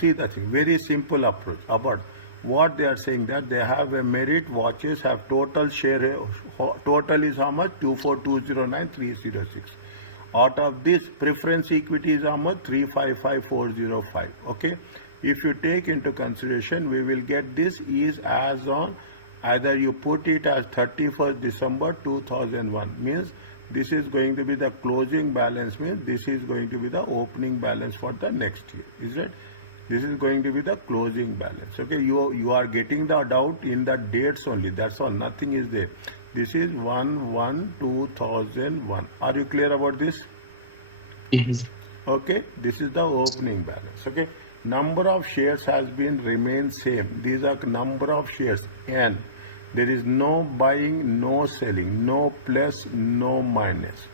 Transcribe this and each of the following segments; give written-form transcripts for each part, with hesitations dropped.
See the thing, very simple approach. About what they are saying, that they have a merit watches have total share, total is how much? 24209,306. Out of this, preference equity is how much? 355,405. Okay. If you take into consideration, we will get this is as on, either you put it as 31st December 2001, means this is going to be the closing balance, means this is going to be the opening balance for the next year. Is it? This is going to be the closing balance. Okay, you are getting the doubt in the dates only. That's all. Nothing is there. This is 1/1/2001. Are you clear about this? Okay, this is the opening balance. Okay, number of shares has been remained same. These are number of shares n. There is no buying, no selling, no plus, no minus.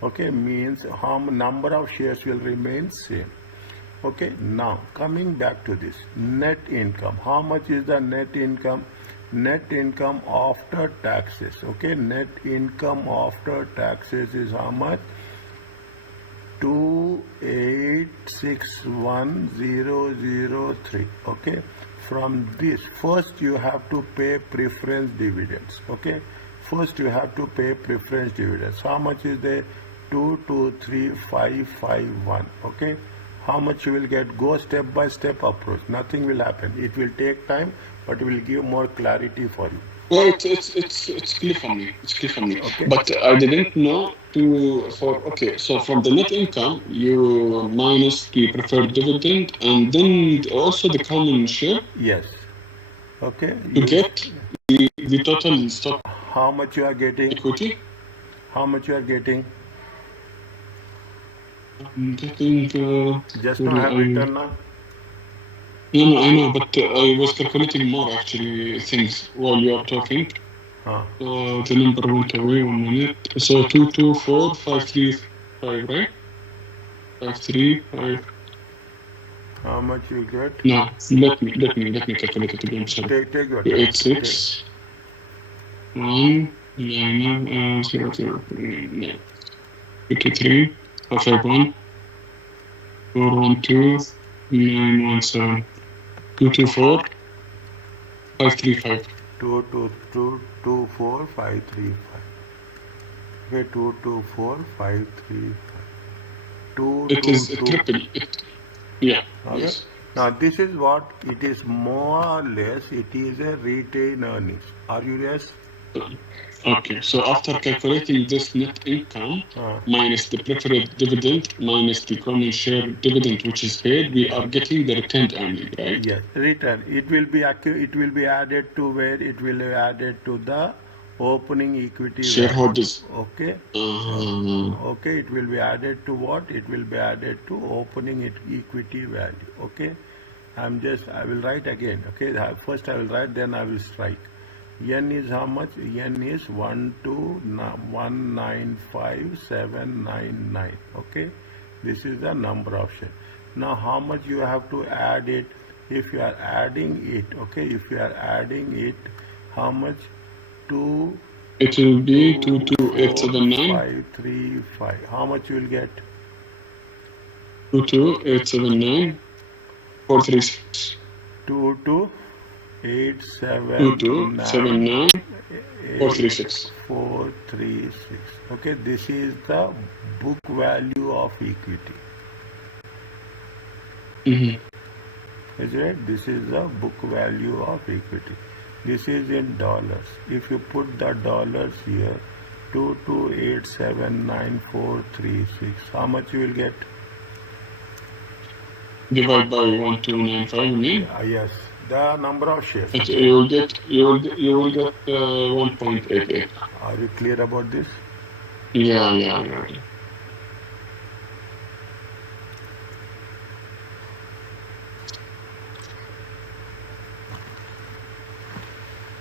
Okay, means how number of shares will remain same. Okay, now coming back to this net income. How much is the net income? Net income after taxes. Okay, net income after taxes is how much? 2861003. Okay, from this first you have to pay preference dividends. Okay, first you have to pay preference dividends. How much is there? 223551. Okay, how much you will get? Go step by step approach. Nothing will happen. It will take time, but it will give more clarity for you. Well, it's clear for me. It's clear for me. Okay. But I didn't know okay. So from the net income, you minus the preferred dividend, and then also the common share. Yes. Okay. To get the total stock. How much you are getting? Equity. How much you are getting? I'm getting. Just now have written now. No, I know, but I was calculating more actually things while you are talking. The number went away 1 minute. So 224535, right? 535. How much you get? No, let me calculate it again. Sorry. Take your time. 86 1 9 0 0 53 551 412 917 224 535. 224,535. Okay, 224,535. It is a triple. Yeah. Okay. Yes. Now this is what it is, more or less. It is a retained earnings. Are you yes? Okay. So after calculating this net income minus the preferred dividend minus the common share dividend which is paid, we are getting the retained earning, right? Yes, return. It will be added to where? It will be added to the opening equity shareholders. Value. Okay. Okay. It will be added to what? It will be added to opening equity value. Okay. I will write again. Okay. First I will write, then I will strike. N is how much? N is 12195,799. Okay. This is the number of shares. Now how much you have to add it? If you are adding it, okay, if you are adding it, how much? It will be 22879. 535. How much you will get? 22879 436. 2287 436. 436. Okay, this is the book value of equity. Is it? This is the book value of equity. This is in dollars. If you put the dollars here, 22879436, how much you will get? Divide by 1295, you mean? Yes, the number of shares. You will get 1.88. Are you clear about this? Yeah.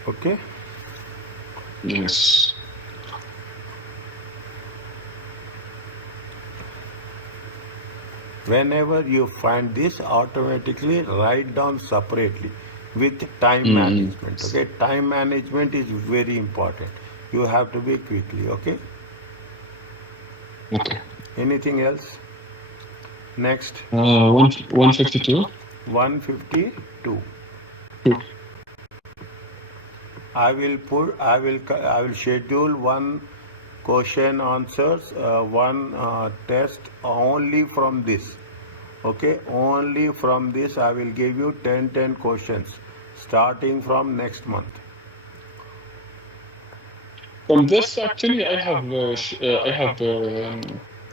Okay. Yes. Whenever you find this, automatically write down separately with time management. Okay, time management is very important. You have to be quickly. Okay. Okay. Anything else? Next. 152. 152. Two. I will schedule one question answers, one test only from this. Okay, only from this I will give you 10 questions starting from next month. From this, actually, I have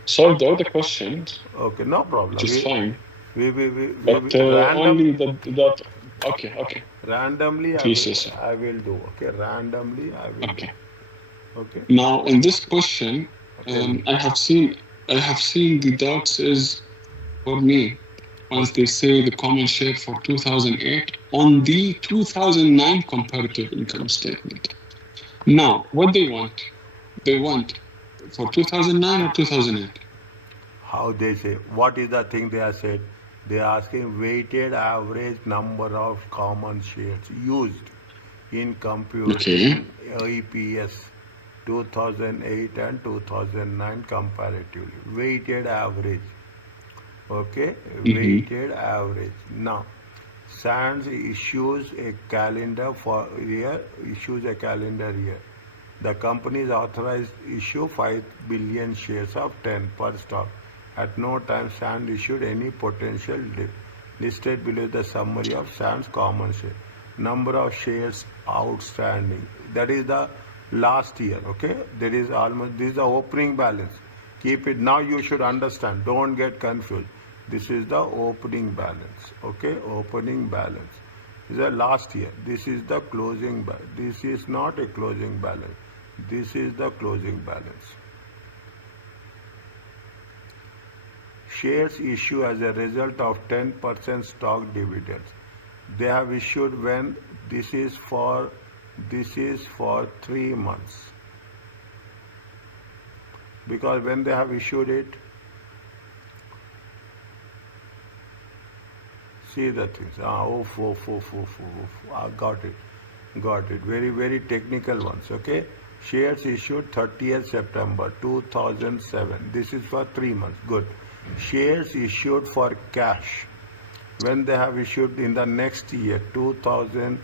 solved all the questions, Okay, no problem. which is fine. We But only that. Okay. randomly If you say so. I will do. Okay, randomly I will Okay. do. Okay. Now, in this question, Okay. I have seen the doubts is for me once they say the common share for 2008 on the 2009 comparative income statement. Now, what they want? They want for 2009 or 2008? How they say? What is the thing they are said? They are asking weighted average number of common shares used in Okay. computing EPS 2008 and 2009 comparatively. Weighted average. Okay, Mm-hmm. weighted average. Now, SANS issues a calendar for year. Issues a calendar year. The company is authorized to issue 5 billion shares of 10 per stock. At no time SANS issued any potential dip. Listed below the summary of SANS common share. Number of shares outstanding. That is the last year. Okay, there is almost this is the opening balance. Keep it now. You should understand. Don't get confused. This is the opening balance. Okay, opening balance. This is the last year. This is the closing balance. This is not a closing balance. This is the closing balance. Shares issue as a result of 10% stock dividends. They have issued when this is for 3 months. Because when they have issued it, see the things. Got it. Very technical ones. Okay. Shares issued 30th September 2007. This is for 3 months. Good. Shares issued for cash. When they have issued in the next year, 2000,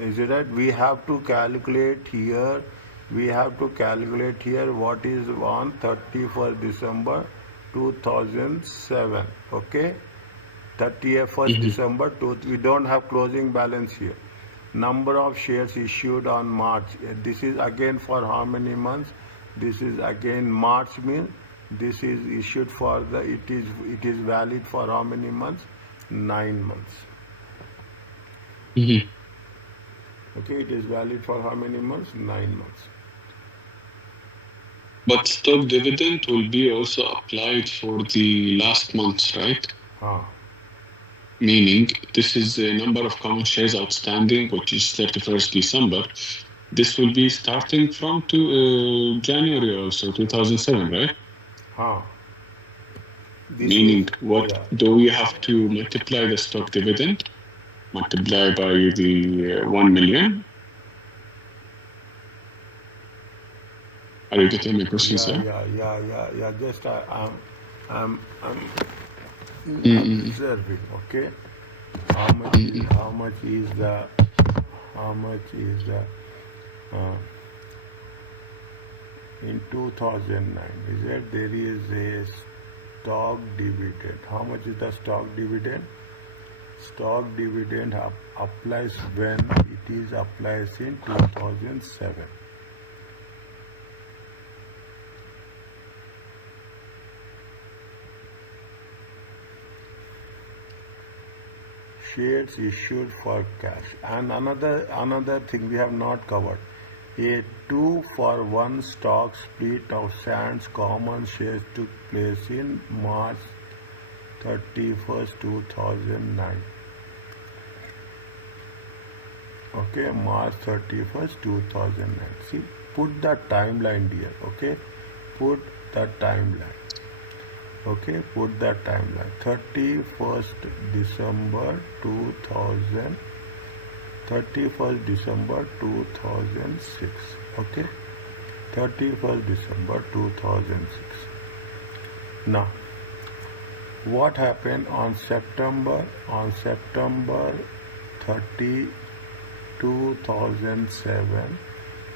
is it right? We have to calculate here. What is on 31st December 2007. Okay. 31st December, we don't have closing balance here. Number of shares issued on March. This is again for how many months? This is again March means this is issued for it is valid for how many months? 9 months. Mm-hmm. Okay, it is valid for how many months? 9 months. But stock dividend will be also applied for the last months, right? Meaning, this is the number of common shares outstanding, which is 31st December. This will be starting from January also, 2007, right? Meaning, what do we have to multiply the stock dividend? Multiply by the 1 million? Are you getting my question, sir? Yeah. Just I'm Mm-mm. observing. Okay. How much is the in 2009? Is that there is a stock dividend? How much is the stock dividend? Stock dividend applies when it is applies in 2007. Shares issued for cash. And another thing we have not covered. A 2-for-1 stock split of SANS common shares took place in March 31st, 2009. Okay, March 31st, 2009. See, put the timeline here. Okay, put the timeline. Okay, put the timeline. 31st December 2000. 31st December 2006. Okay, 31st December 2006. Now, What happened on September 30, 2007?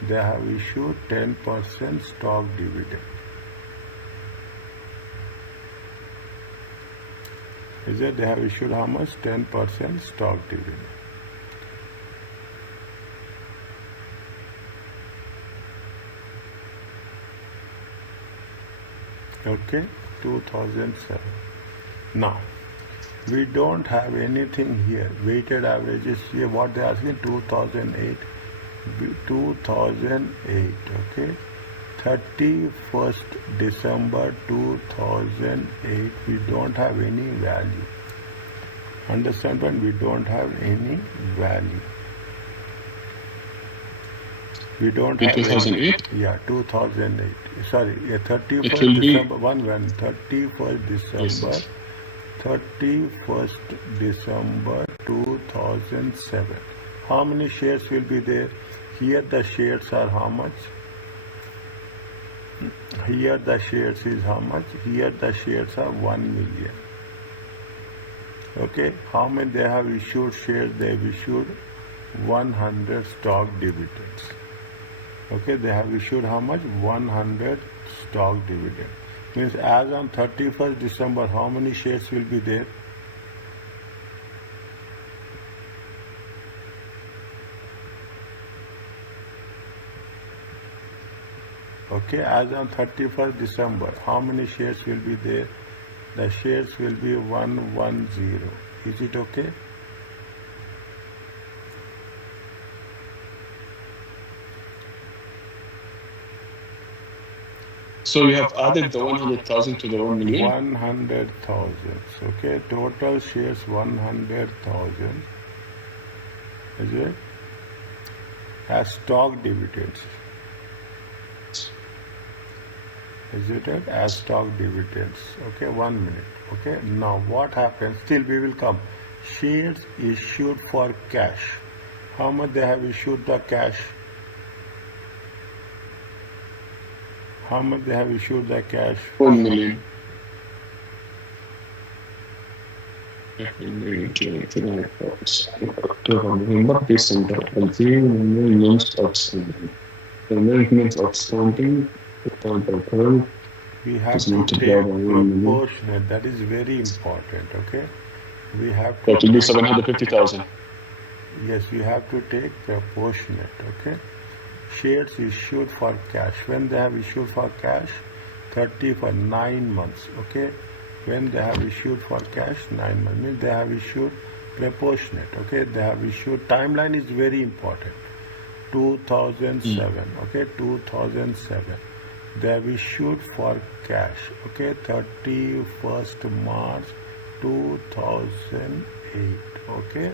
They have issued 10% stock dividend. Is it? They have issued how much? 10% stock dividend. Okay, 2007. Now, we don't have anything here. Weighted averages here, what they are asking, 2008. 2008, okay. 31st December 2008, we don't have any value. Understand when we don't have any value. We don't have 2008? any, yeah, 2008. Sorry, yeah, 31st It will be December, 31st December, yes. 31st December 2007. How many shares will be there? Here the shares are how much? Here the shares is how much? Here the shares are 1 million. Okay, how many they have issued shares? They have issued 100 stock dividends. Okay, they have issued how much? 100 stock dividend. Means as on 31st December, how many shares will be there? Okay, as on 31st December, how many shares will be there? The shares will be 110. Is it okay? So you have added the 100,000 to the 1 million? 100,000. Okay, total shares 100,000. Is it? As stock dividends. Is it right? As stock dividends. Okay, 1 minute. Okay, now what happens? Still we will come. Shares issued for cash. How much they have issued the cash? How much they have issued the cash? 1 million. October, November, December. 3 months outstanding. The months outstanding. We have Is to multiplied take by 1 million. proportionate. That is very important. Okay, we have That to. will be 750,000. Yes, we have to take proportionate. Okay, shares issued for cash. When they have issued for cash, 30 for 9 months. Okay, when they have issued for cash, 9 months means they have issued proportionate. Okay, they have issued. Timeline is very important. 2007. Okay, 2007. They have issued for cash. Okay, 31st March 2008. Okay,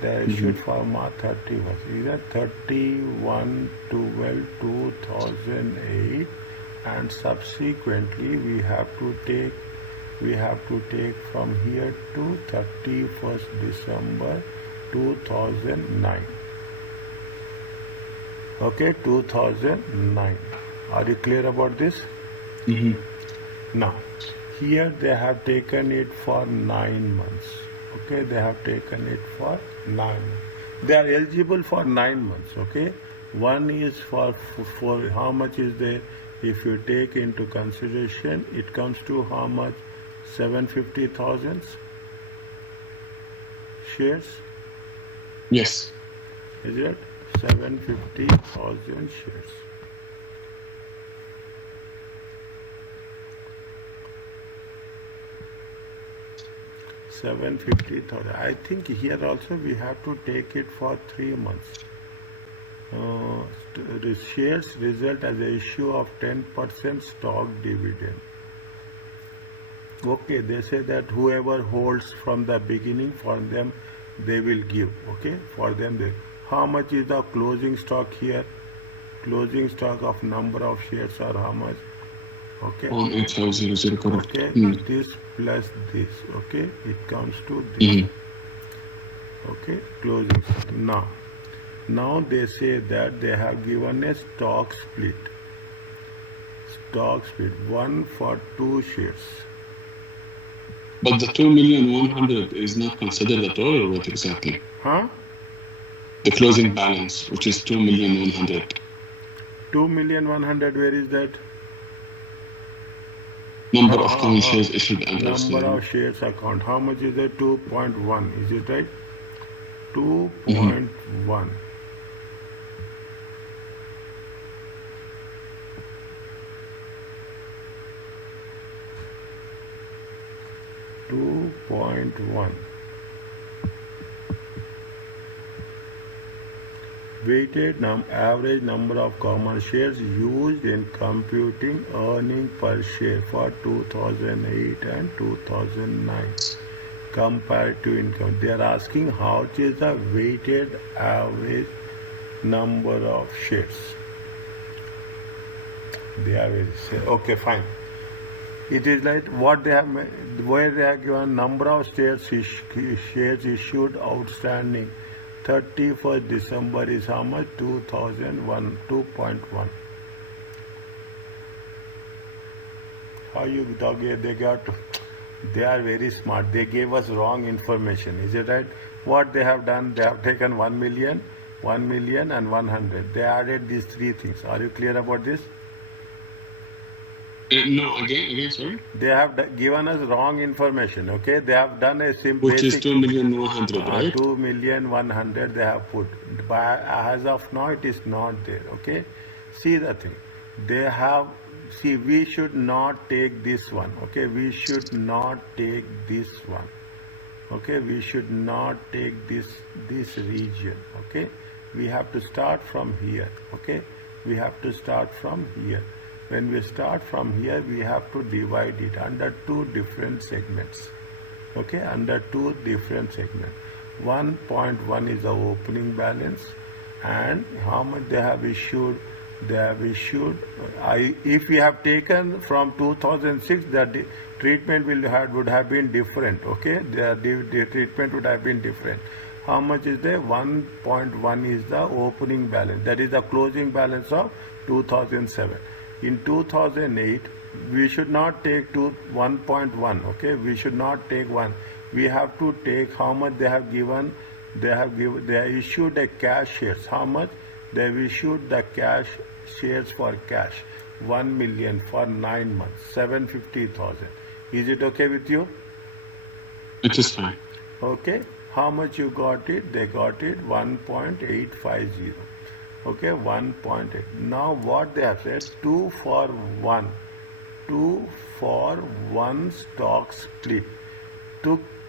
they are issued for March 31st. These are 31/12/2008, and subsequently we have to take from here to 31st December 2009. Okay, 2009. Are you clear about this? Now, here they have taken it for 9 months. Okay, they have taken it for 9 months. They are eligible for 9 months. Okay, one is for how much is there? If you take into consideration, it comes to how much? 750,000 shares. Yes. Is it? 750,000 shares. $750,000. I think here also we have to take it for 3 months. The shares result as a issue of 10% stock dividend. Okay, they say that whoever holds from the beginning, for them they will give. Okay, for them they. How much is the closing stock here? Closing stock of number of shares are how much? Okay. 18500, correct. Okay, this plus this. Okay, it comes to this. Okay, closing stock. Now they say that they have given a stock split. Stock split, 1 for 2 shares. But the 2,100,000 is not considered at all, or what exactly? Huh? The closing balance, which is 2,100,000. 2,100,000, where is that? Number of common shares issued and Number outstanding. of shares account. How much is it? 2.1. Is it right? 2.1. 2.1. Weighted average number of common shares used in computing earning per share for 2008 and 2009. Comparative income. They are asking how much is the weighted average number of shares. They are okay, fine. It is like what they have, where they have given number of shares issued outstanding 31st December is how much? 2001, 2.1. How you they got? They are very smart. They gave us wrong information. Is it right? What they have done? They have taken 1 million, 1 million, and 100. They added these three things. Are you clear about this? No, again, sorry. They have given us wrong information. Okay, they have done a simple. Which is 2,100,000, right? 2,100,000 they have put. But as of now, it is not there. Okay, see the thing. They have. See, we should not take this one. Okay, we should not take this one. Okay, we should not take this region. Okay, we have to start from here. Okay, we have to start from here. When we start from here, we have to divide it under two different segments. Okay, under two different segments. 1.1 is the opening balance, and how much they have issued. They have issued. If we have taken from 2006, the treatment would have been different. Okay, the treatment would have been different. How much is there? 1.1 is the opening balance. That is the closing balance of 2007. In 2008, we should not take 1.1. Okay, we should not take 1. We have to take how much they have given. They have issued a cash shares. How much? They have issued the cash shares for cash. 1 million for 9 months. 750,000. Is it okay with you? It is fine. Okay. How much you got it? They got it 1.850. Okay, 1.8. Now what they have said, 2 for 1. 2 for 1 stock split.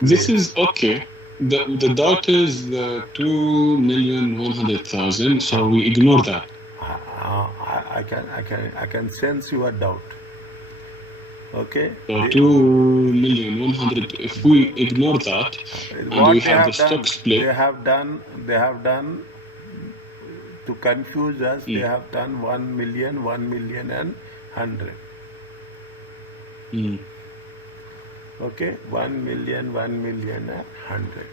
This is okay. The doubt is the 2,100,000, so we ignore that. I can sense your doubt. Okay. So 2,100,000. If we ignore that, and we have the stock split, they have done to confuse us. They have done 1 million, 1 million, and 100. Okay, 1 million, 1 million, and 100.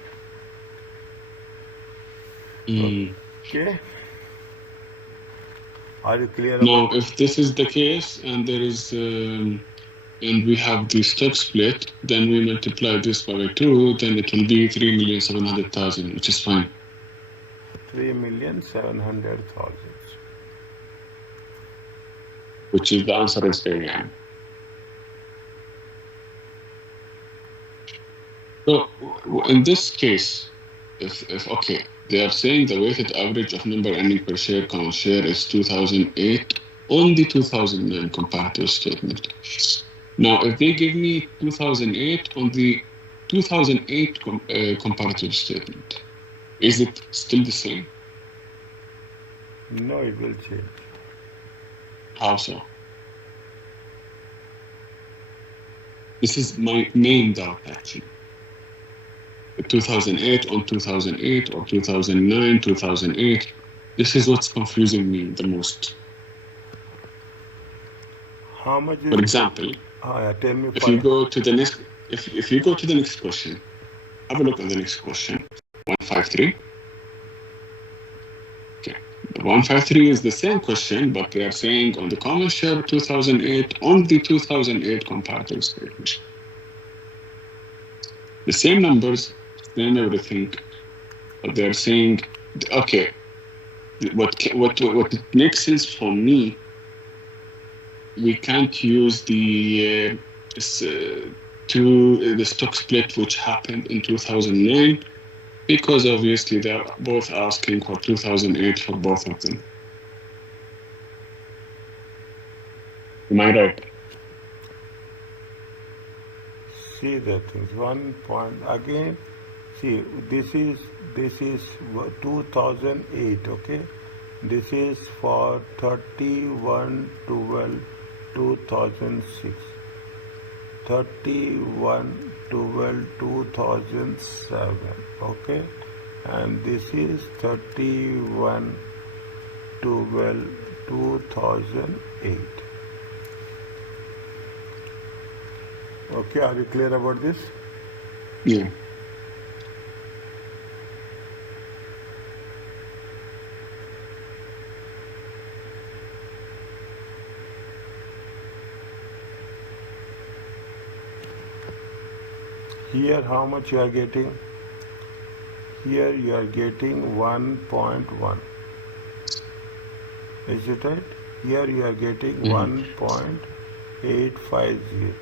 Okay. Are you clear? No, if this is the case and there is and we have the stock split, then we multiply this by 2, then it will be 3,700,000, which is fine. 3,700,000. Which is the answer is there. Yeah. So in this case, if okay, they are saying the weighted average of number earning per share common share is 2008 on the 2009 comparative statement. Now, if they give me 2008 on the 2008 comparative statement, is it still the same? No, it will change. How so? This is my main doubt, actually. 2008 on 2008 or 2009, 2008. This is what's confusing me the most. How much? For example, tell me. If you go to the next, if you go to the next question, have a look at the next question. 153. Okay, the 153 is the same question, but they are saying on the common share 2008 on the 2008 comparative statement. The same numbers, same everything, but they're saying, okay, what it makes sense for me, we can't use the the stock split which happened in 2009 because obviously they're both asking for 2008 for both of them. Am I right? See the things. 1 point again. See, this is 2008. Okay, this is for 31/12/2006. 31/12/2007. Okay, and this is 31/12/2008. Okay, are you clear about this? Yeah. Here, how much you are getting? Here you are getting 1.1. Is it right? Here you are getting 1.850.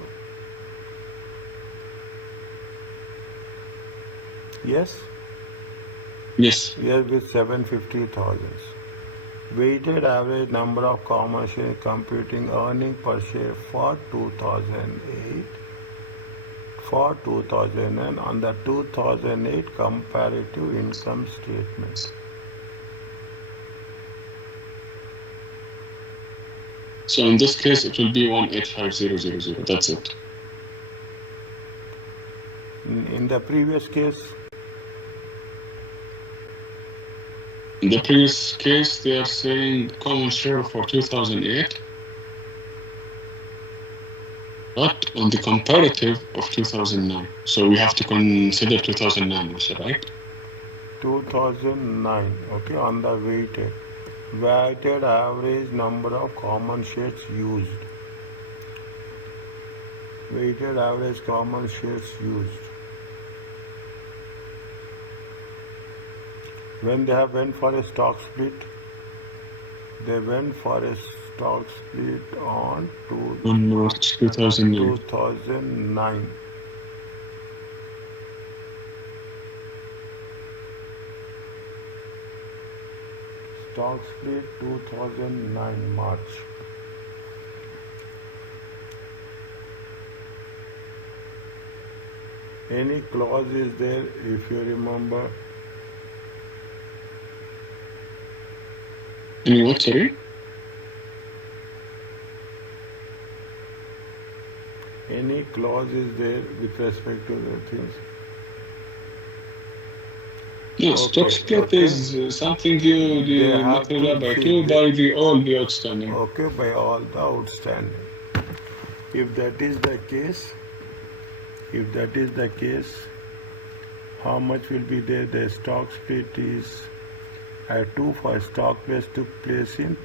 Yes? Yes. Here with 750,000. Weighted average number of common shares computing earning per share for 2008. For 2000 on the 2008 comparative income statement. So in this case, it will be 185000. That's it. In the previous case, In the previous case, they are saying common share for 2008, but on the comparative of 2009. So we have to consider 2009 also, right? 2009, okay, on the weighted average number of common shares used. Weighted average common shares used. When they have went for a stock split, they went for a stock split on March 2009. 2009. Stock split 2009 March. Any clause is there if you remember? Any what, sorry? Any clause is there with respect to the things? No, stock split is something you multiply by 2 by all the outstanding. Okay, by all the outstanding. If that is the case, how much will be there? The stock split is at 2 for stock split took place in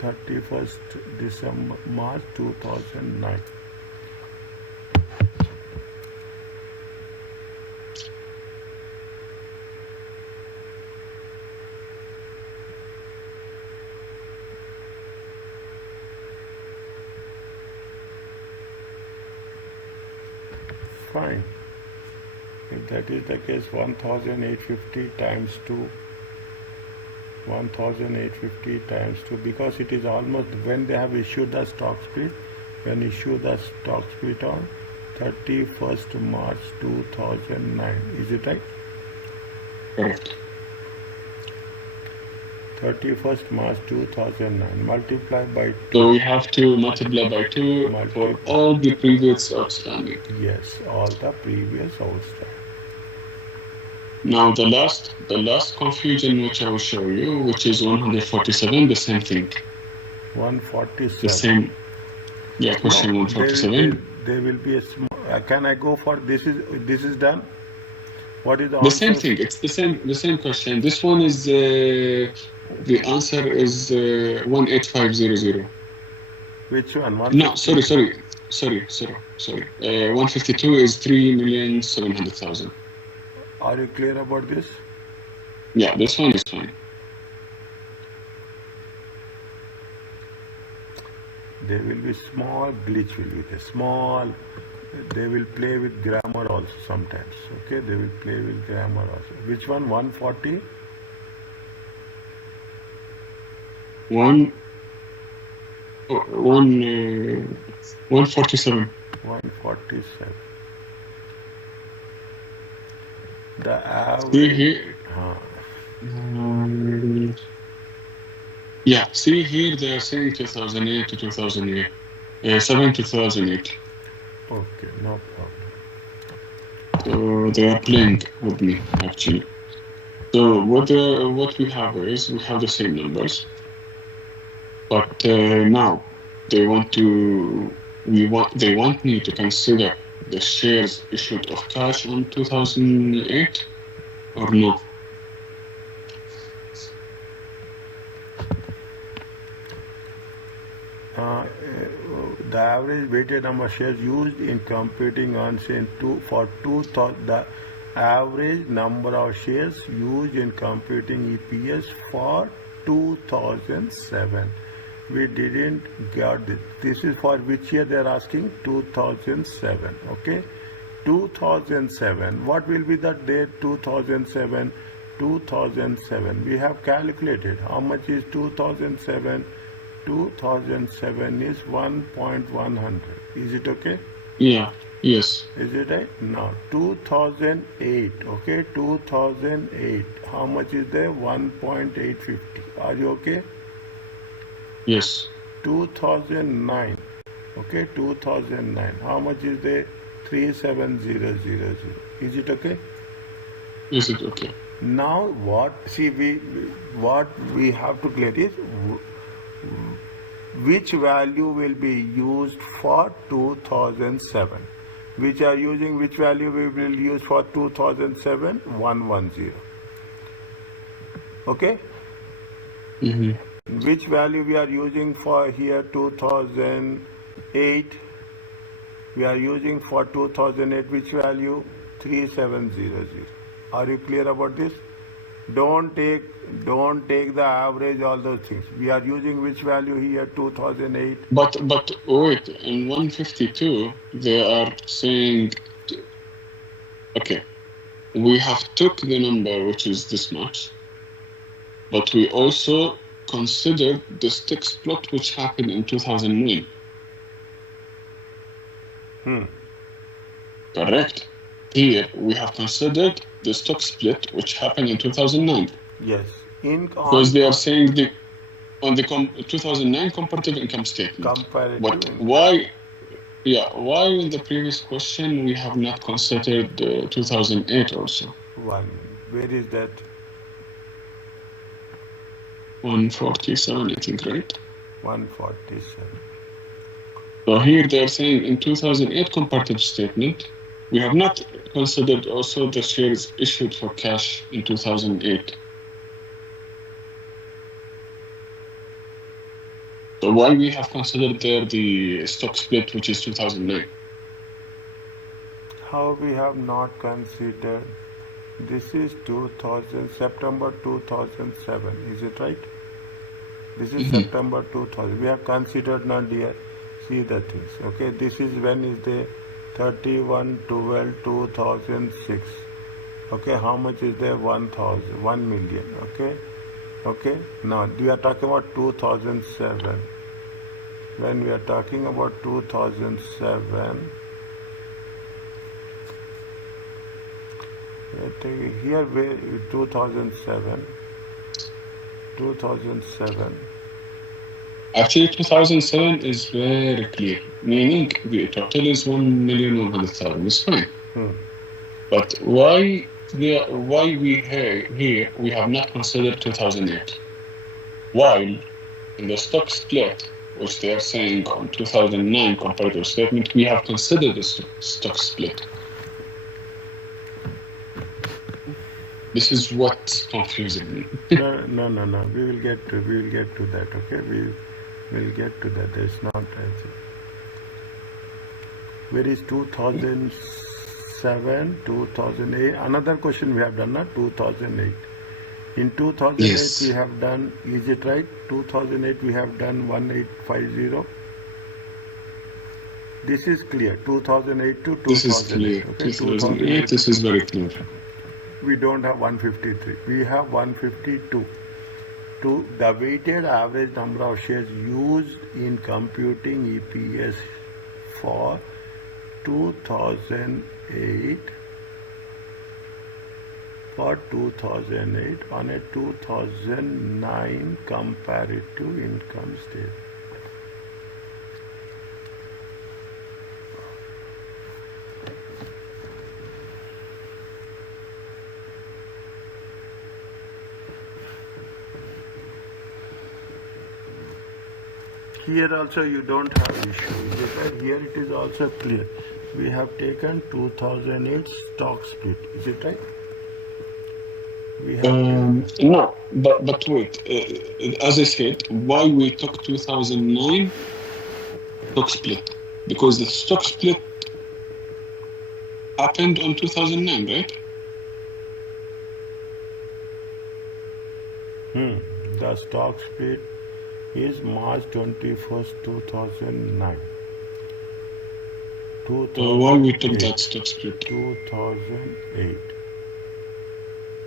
31st December, March 2009. Fine. If that is the case, 1,850 times 2, 1,850 times 2, because it is almost when they have issued the stock split, when issued the stock split on 31st March 2009. Is it right? Correct. 31st March 2009 multiplied by 2. So we have to multiply by 2 for all the previous outstanding. Yes, all the previous outstanding. Now the last confusion which I will show you, which is 147, the same thing. 147. The same. Yeah, question 147. There will be a small. Can I go for this? This is done. What is the answer? Same thing. It's the same question. This one is the answer is 18500. Which one? No, sorry. sorry. 152 is 3,700,000. Are you clear about this? Yeah, this one is fine. There will be small glitch will be there. Small, they will play with grammar also sometimes. Okay, they will play with grammar also. Which one? 140? One, 147. 147. The See average. here. Yeah, see here they are saying 2008 to 2008. 7 to 2008. Okay, no problem. So they are playing with me actually. So what we have is we have the same numbers, but now they want me to consider the shares issued of cash on 2008 or no? The average weighted number of shares used in computing unseen for 2000. The average number of shares used in computing EPS for 2007. We didn't get this. This is for which year they are asking? 2007. Okay, 2007. What will be the date? 2007. 2007. We have calculated how much is 2007. 2007 is 1.100. Is it okay? Yeah. Yes. Is it right? Now 2008. Okay, 2008. How much is there? 1.850. Are you okay? Yes. 2009. Okay, 2009. How much is there? 37000. Is it okay? Is it okay? Now what? See, what we have to clear is which value will be used for 2007. Which are using which value we will use for 2007? 110. Okay. Which value we are using for here 2008? We are using for 2008 which value? 3700. Are you clear about this? Don't take the average, all those things. We are using which value here? 2008. But wait, in 152 they are saying, okay, we have took the number which is this much, but we also considered the stock split which happened in 2009. Correct. Here we have considered the stock split which happened in 2009. Yes. Because they are saying on the 2009 comparative income statement. But why? Yeah, why in the previous question we have not considered 2008 also? Where is that? 147, I think, right? 147. So here they are saying in 2008 comparative statement, we have not considered also the shares issued for cash in 2008. So why we have considered there the stock split, which is 2009? How we have not considered? This is September 2007. Is it right? This is September 2000. We have considered now, dear. See the things. Okay. This is when is the 31/12/2006. Okay. How much is there? 1 million. Okay. Okay. Now we are talking about 2007. When we are talking about 2007, here 2007. Actually, 2007 is very clear, meaning the total is 1,100,000. It's fine. But why we here we have not considered 2008? While in the stock split, which they are saying on 2009 comparative statement, we have considered the stock split. This is what's confusing me. No. We will get to that. Okay, we will get to that. There's not. Where is 2007, 2008? Another question we have done, not 2008. In 2008 Yes. we have done, is it right? 2008 we have done 1850. This is clear. 2008 to This is 2008. clear. Okay, 2008, this is very clear. we don't have 153. We have 152. The weighted average number of shares used in computing EPS for 2008 on a 2009 comparative income statement. Here also you don't have issue. Because here it is also clear. We have taken 2008 stock split. Is it right? We have No, but wait. As I said, why we took 2009 stock split? Because the stock split happened on 2009, right? the stock split is March 21st, 2009. Why we took that stock split? 2008.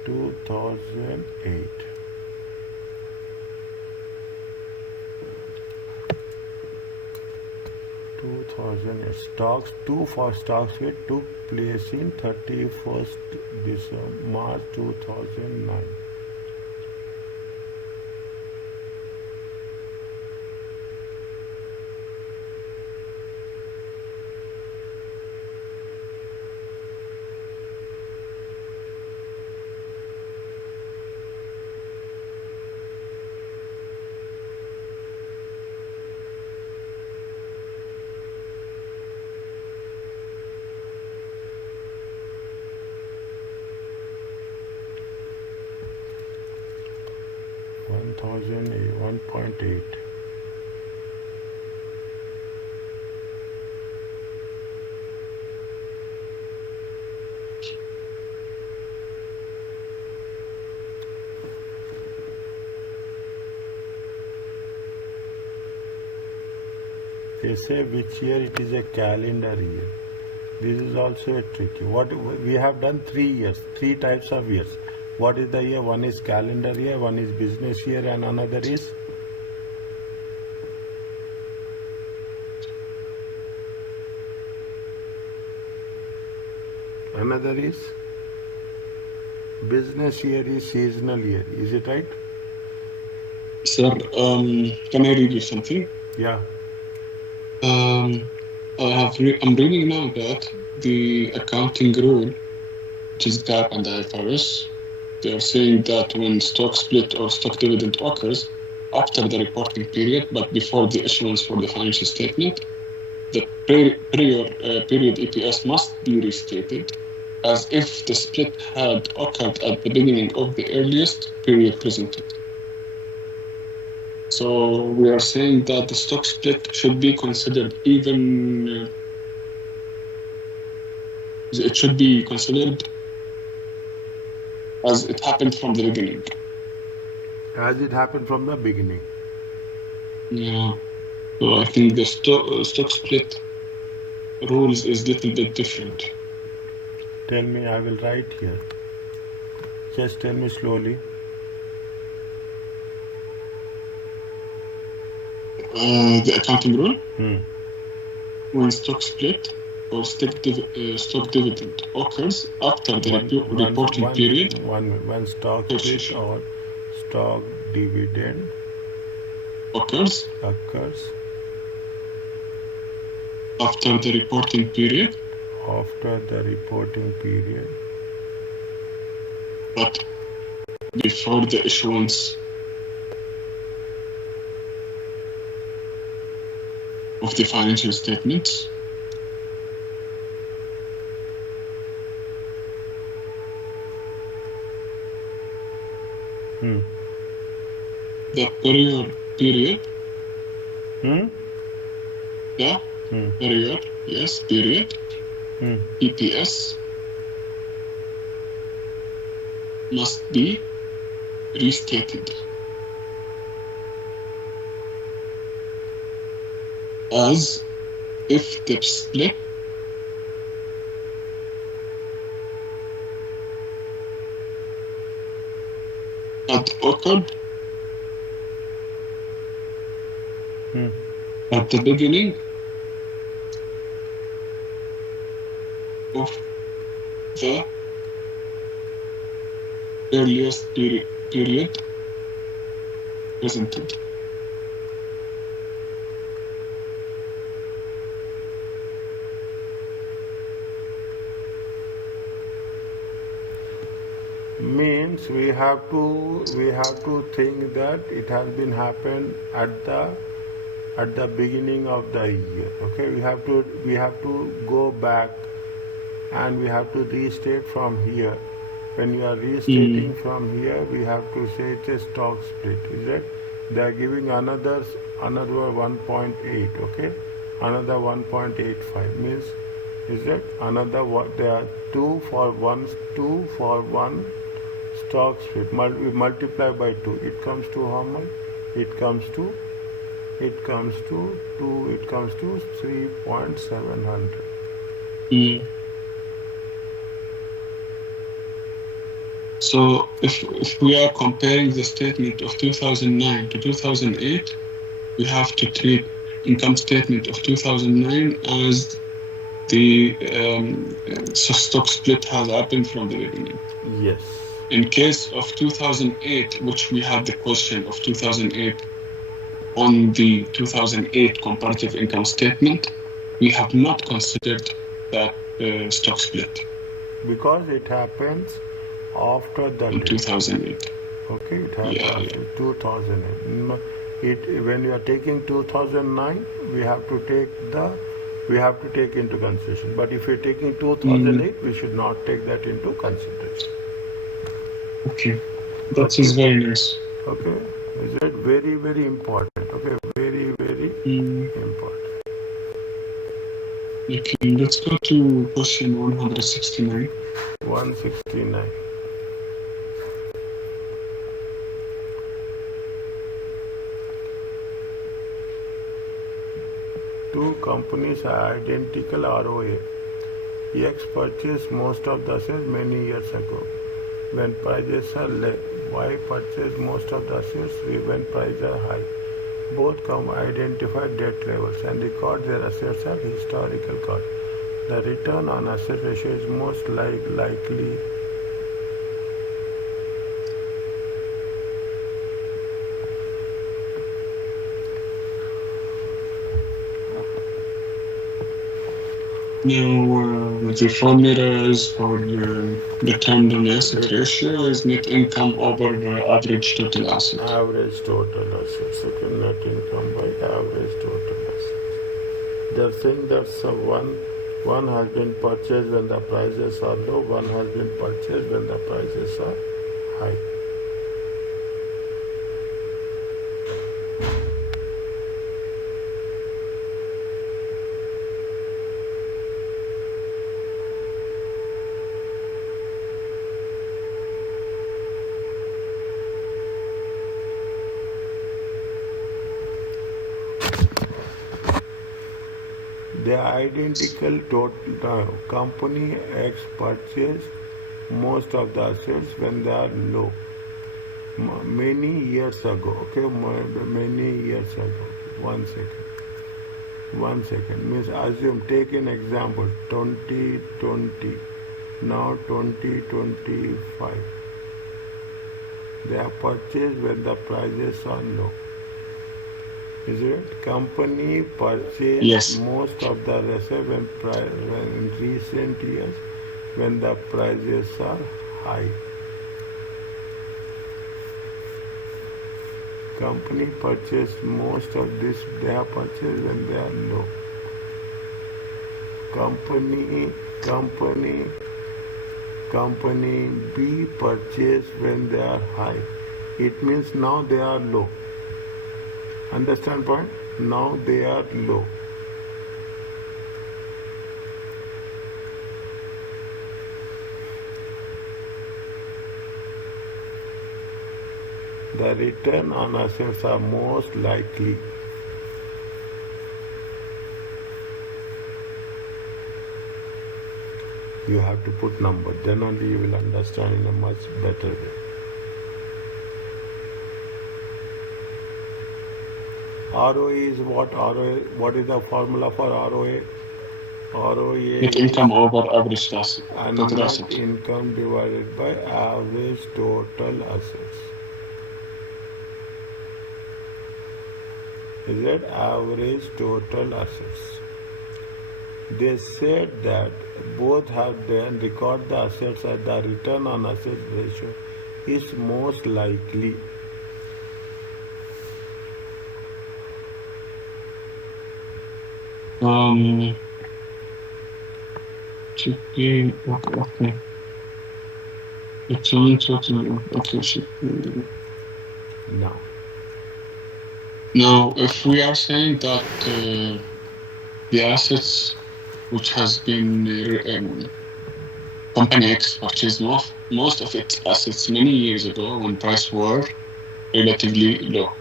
2008. Stocks, two for stock split took place in 31st December, March 2009. $1,008, 1.8. They say which year it is a calendar year. This is also a tricky. What we have done 3 years, 3 types of years. What is the year? One is calendar year, one is business year, and another is business year is seasonal year. Is it right? Sir, can I read you something? Yeah. I'm reading now that the accounting rule, which is GAAP and IFRS, they are saying that when stock split or stock dividend occurs after the reporting period but before the issuance for the financial statement, the period EPS must be restated as if the split had occurred at the beginning of the earliest period presented. So we are saying that the stock split should be considered even, it should be considered as it happened from the beginning. As it happened from the beginning. Yeah. So I think the stock split rules is a little bit different. Tell me, I will write here. Just tell me slowly. The accounting rule? When stock split or stock dividend occurs after the reporting period. When stock split or stock dividend occurs after the reporting period. But before the issuance of the financial statements. The prior period. yes, period, EPS must be restated as if the split had occurred at the beginning of the earliest period presented. Means we have to think that it has been happened at the beginning of the year. Okay, we have to go back and we have to restate from here. When you are restating from here, we have to say it's a stock split. Is it? They are giving another 1.8. Okay, another 1.85 means, is it another what? There are two for one stock split. We multiply by 2. It comes to how much? It comes to 3.700. So if we are comparing the statement of 2009 to 2008, we have to treat income statement of 2009 as the stock split has happened from the beginning. Yes. In case of 2008, which we had the question of 2008 on the 2008 comparative income statement, we have not considered that stock split. Because it happens after the in date. 2008. Okay, it happens after 2008. When you are taking 2009, we have to take into consideration. But if you're taking 2008, we should not take that into consideration. Okay, that is very nice. Okay, is it very, very important? Okay, very, very important. Okay, let's go to question 169. 169. Two companies are identical ROA. X purchased most of the shares many years ago when prices are low. Y purchased most of the shares when prices are high. Both come identify debt levels and record their assets as historical cost. The return on asset ratio is most likely. Now, the formulas for determining asset ratio is net income over average total asset. Average total assets. Okay, net income by average total assets. They're saying that one has been purchased when the prices are low, one has been purchased when the prices are high. The identical total company X purchased most of the assets when they are low. Many years ago, okay, many years ago. 1 second. 1 second. Means assume, take an example, 2020, now 2025. They are purchased when the prices are low. Is it? Company purchased most of the reserve in recent years when the prices are high. Company purchased most of this, they are purchased when they are low. Company B purchased when they are high. It means now they are low. Understand point? Now they are low. the return on assets are most likely. You have to put number, then only you will understand in a much better way. ROE is what? ROA, what is the formula for ROA? ROA Net is income over average asset, total net asset. income divided by average total assets. Is it average total assets? They said that both have then record the assets at the return on assets ratio is most likely. Should be okay. Return total. Okay, should be. Now, Now, if we are saying that the assets which has been Company X purchased most of its assets many years ago when prices were relatively low,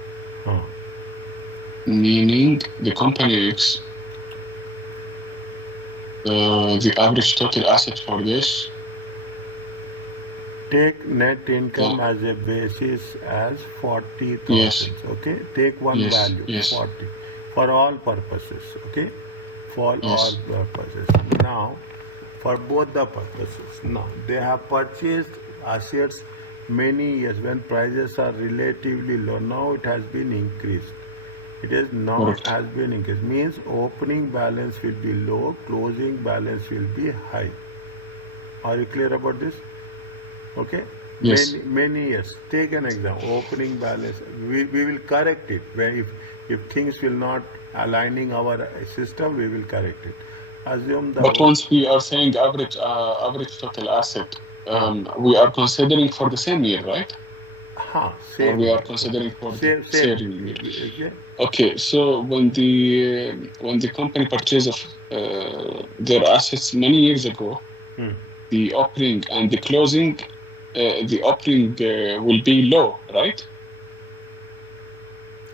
meaning the Company X, the average total asset for this. take net income as a basis as 40,000. Yes. Okay, take one Yes. value, Yes. 40, for all purposes. Okay, for Yes. all purposes. Now, for both the purposes. Now, they have purchased assets many years when prices are relatively low. Now it has been increased. It is now Correct. has been increased. Means opening balance will be low, closing balance will be high. Are you clear about this? Okay. Yes. Many years. Take an example. Opening balance. We will correct it. Where if things will not aligning our system, we will correct it. Assume the. But once we are saying average total asset, we are considering for the same year, right? Same. Or we are year. considering for Same. the Same. same year. Okay. Okay, so when the company purchased of their assets many years ago, the opening and the closing, the opening will be low, right?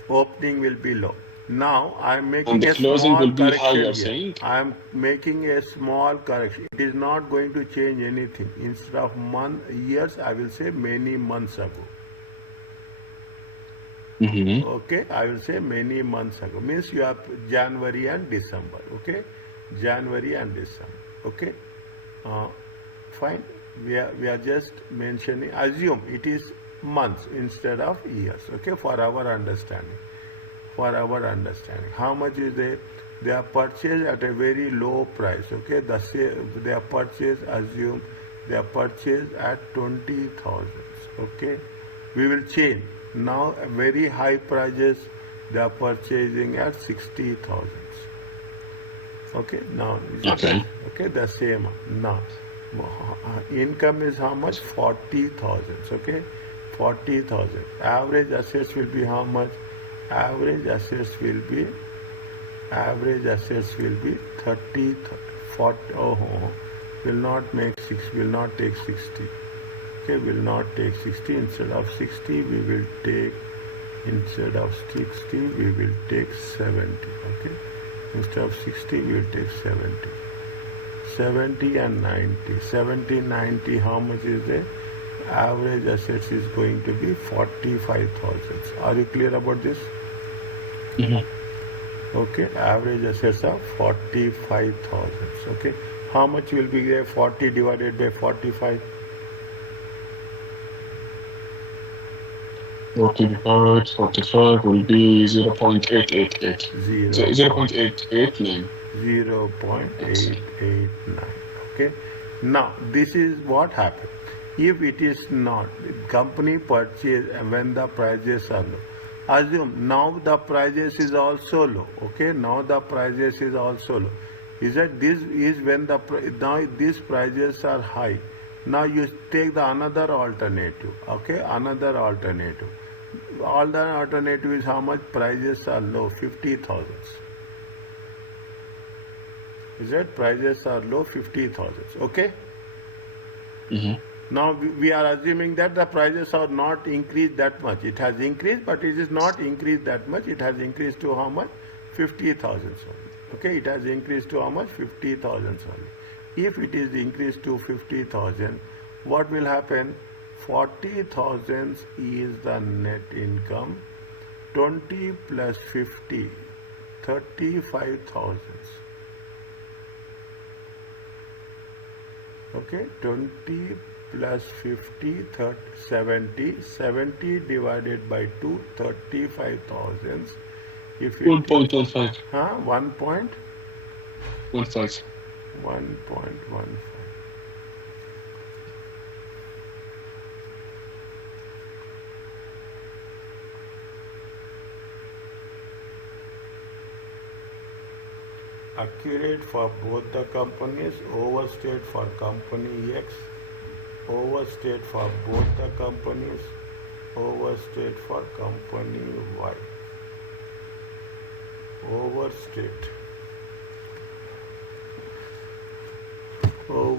Opening will be low. Now I am And making the a closing small will be high, correction you're here. saying? I am making a small correction. It is not going to change anything. Instead of years, I will say many months ago. Okay, I will say many months ago. Means you have January and December. Okay, January and December. Okay, fine. We are just mentioning. Assume it is months instead of years. Okay, for our understanding. For our understanding, how much is they? They are purchased at a very low price. Okay, they are purchased. Assume they are purchased at 20,000. Okay, we will change. Now very high prices they are purchasing at 60,000. Okay, now okay, the same. Now income is how much? 40,000. Okay, 40,000. Average assets will be how much? Average assets will be 30, 40. Will not make 6. Will not take 60. Okay, will not take 60. Instead of 60, we will take. Instead of 60, we will take 70. Okay, instead of 60, we will take 70. 70 and 90. 70, 90. How much is there? Average assets is going to be 45,000. Are you clear about this? Okay, average assets are 45,000. Okay, how much will be there? 40 divided by 45. 40 divided 45 will be 0.888. 0.889. 0.889. Okay, now this is what happened. If it is not, company purchase when the prices are low. Assume now the prices is also low. Okay, now the prices is also low. Is that this is when the now these prices are high. Now you take the another alternative. Okay, another alternative. All the alternative is how much prices are low? 50,000. Is that prices are low? 50,000. Okay. Now we are assuming that the prices are not increased that much. It has increased, but it is not increased that much. It has increased to how much? 50,000 only. Okay, it has increased to how much? 50,000 only. If it is increased to 50,000, what will happen? 40,000 is the net income. 20 plus 50, 35,000. Okay, 20 plus 50, 30, 70, 70 divided by 2, 35,000. If it 1.15. 1.15. 1.5. 1.15. Accurate for both the companies, overstate for company X, overstate for both the companies, overstate for company Y. Overstate for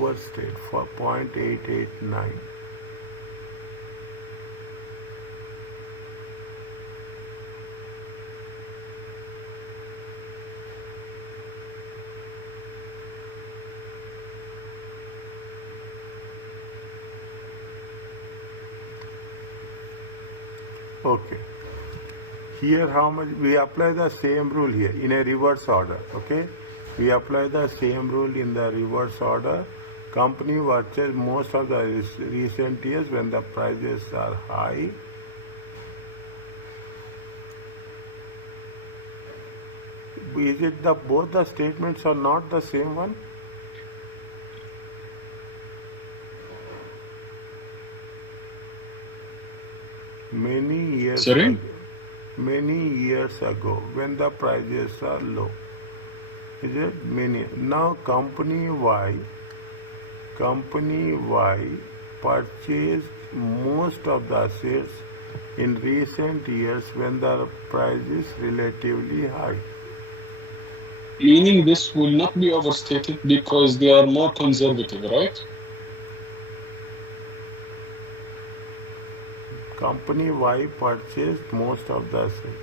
0.889. Okay. Here how much we apply the same rule here in a reverse order. Okay. We apply the same rule in the reverse order. Company watches most of the recent years when the prices are high. Is it the both the statements are not the same one? Many years Sorry? ago, when the prices are low. Is it many? Now company Y purchased most of the assets in recent years when the price is relatively high. Meaning this will not be overstated because they are more conservative, right? Company Y purchased most of the assets.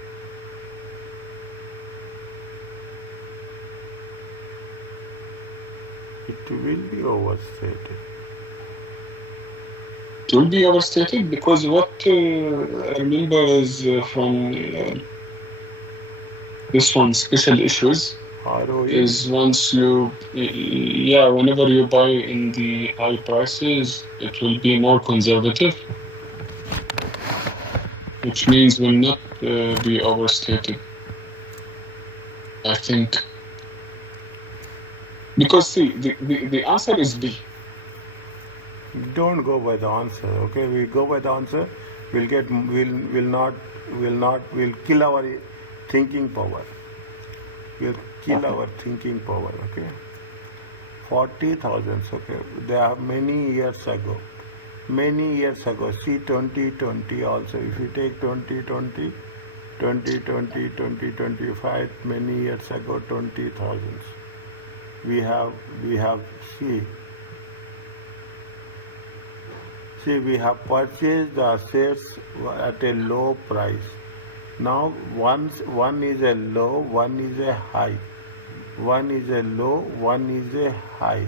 It will be overstated. It will be overstated because what I remember is from this one, special issues, ROE is once you, yeah, whenever you buy in the high prices, it will be more conservative, which means will not be overstated, I think. Because see, the answer is B. don't go by the answer. Okay, we go by the answer, we'll kill our thinking power. We'll kill our thinking power. Okay, 40,000. Okay, they are many years ago. See 2020 also. If you take 2020, 2025, many years ago, 20,000. We have see we have purchased the assets at a low price. Now one is a low, one is a high. One is a low, one is a high.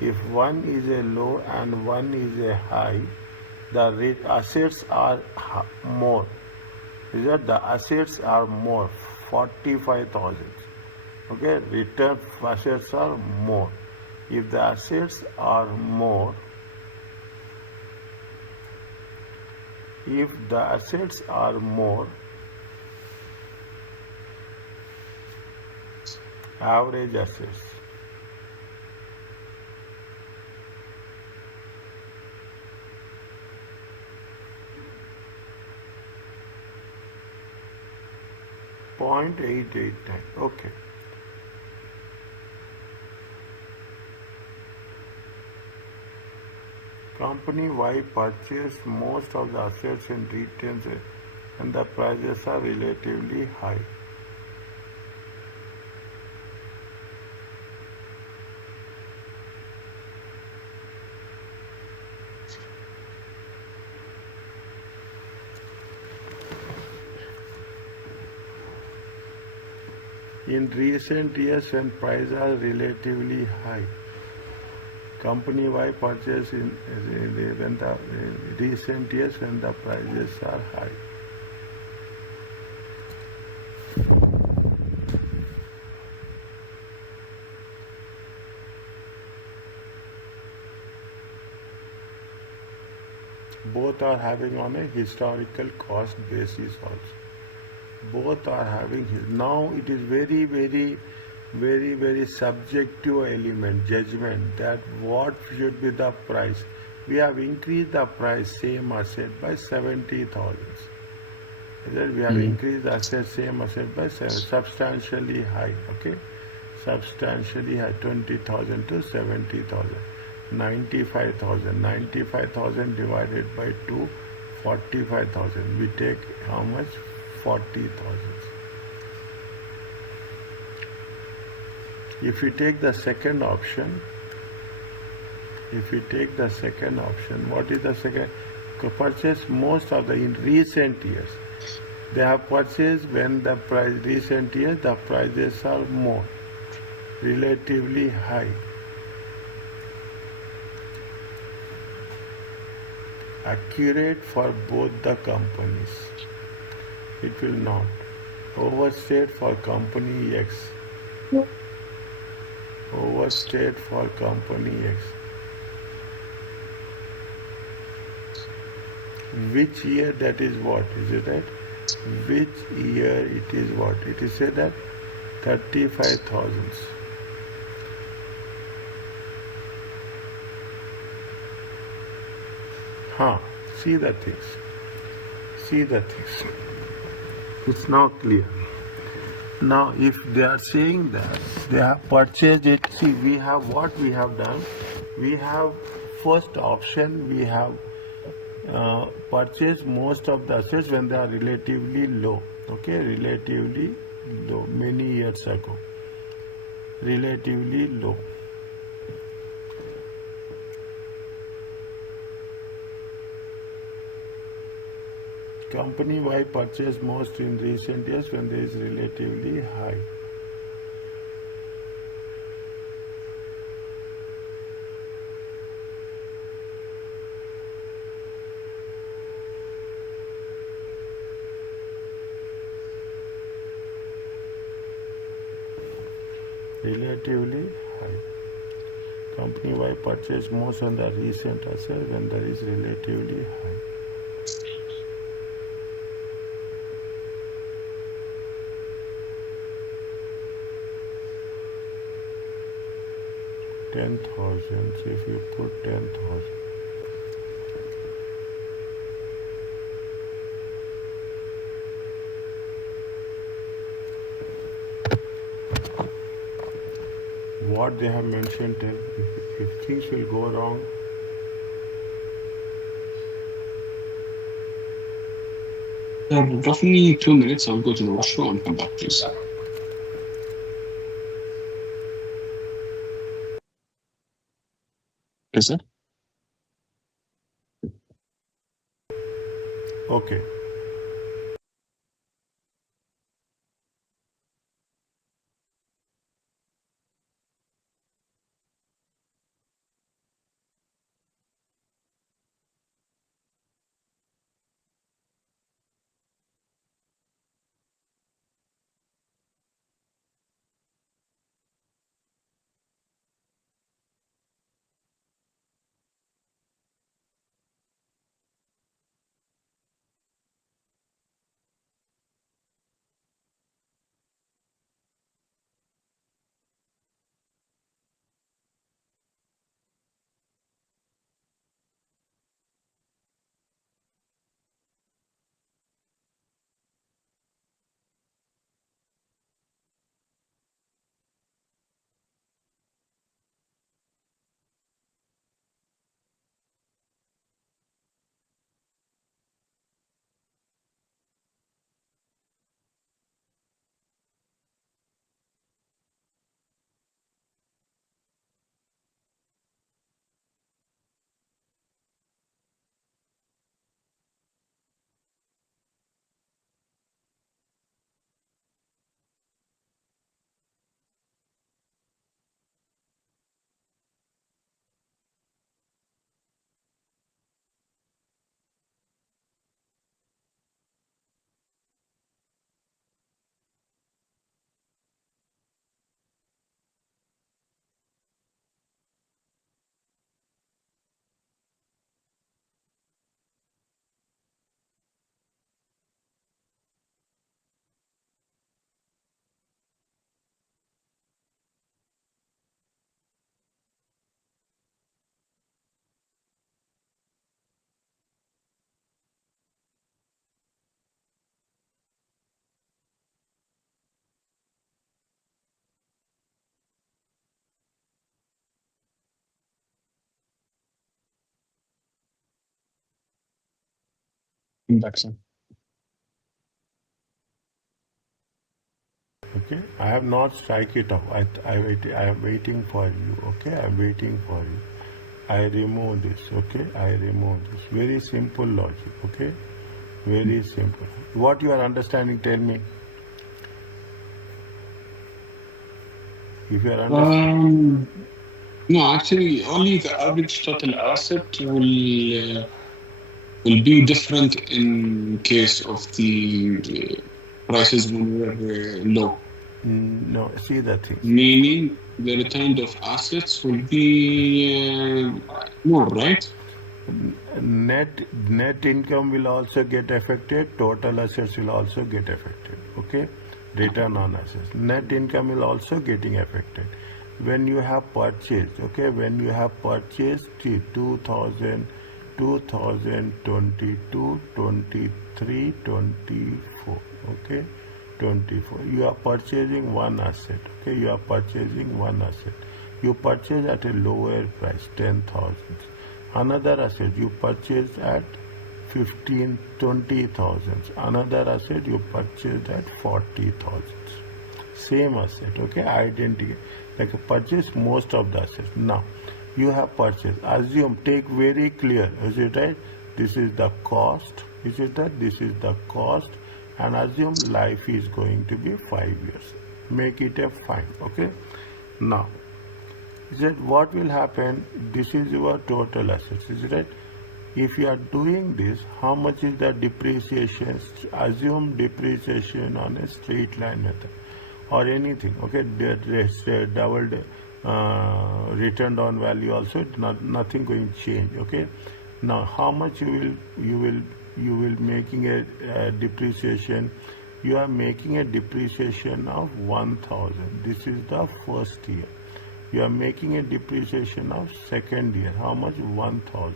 If one is a low and one is a high, the assets are more. Is that the assets are more, 45,000. Okay, return assets are more. If the assets are more, average assets. .889. Okay. Company Y purchased most of the assets in retail and the prices are relatively high. In recent years when prices are relatively high, company-wide purchase when the recent years when the prices are high. Both are having on a historical cost basis also. Both are having now it is very subjective element judgment that what should be the price. We have increased the price same asset by 70,000. We have increased the asset same asset by substantially high. Okay, substantially high 20,000 to 70,000. 95,000 divided by 2, 45,000. We take how much? 40,000. If we take the second option, what is the second? Purchase most of the in recent years. They have purchased when the price recent years the prices are more, relatively high. Accurate for both the companies. It will not. Overstate for company X. Overstate for company X. Which year that is what? Is it right? Which year it is what? It is said that 35,000. See the things. It's now clear. Now, if they are saying that they have purchased it, see, we have what we have done. We have first option, we have purchased most of the assets when they are relatively low. Okay, relatively low, many years ago. Relatively low. Company-wide purchase most in recent years when there is relatively high. Relatively high. Company-wide purchase most on the recent asset when there is relatively high. $10,000. If you put 10,000, what they have mentioned, if things will go wrong, Roughly 2 minutes. I'll go to the washroom and come back, please. Is it? okay. indexing. Okay, I have not strike it off. I am waiting for you. Okay, I am waiting for you. I remove this. Okay, I remove this. Very simple logic. Okay, very simple. What you are understanding? Tell me. If you are understanding. No, actually, only the average total asset will be different in case of the prices when we're low. No, see the thing. Meaning the return of assets will be more, right? Net income will also get affected. Total assets will also get affected. Okay, return on assets. Net income will also getting affected. When you have purchased, okay, when you have purchased 2000, 2022, 23, 24, okay, 24. You are purchasing one asset, okay, you are purchasing one asset. You purchase at a lower price, 10,000. Another asset you purchase at 15, 20,000. Another asset you purchased at 40,000. Same asset, okay, identical. Like purchase most of the assets. Now, you have purchased. Assume, take very clear, is it right? This is the cost, is it that? This is the cost, and assume life is going to be 5 years. Make it a fine, okay? Now, is it what will happen? This is your total assets, is it right? If you are doing this, how much is the depreciation? Assume depreciation on a straight line method or anything, okay? Doubled return on value also, nothing going to change, okay? Now, how much you will making a depreciation? You are making a depreciation of 1,000. This is the first year. You are making a depreciation of second year. How much? 1,000.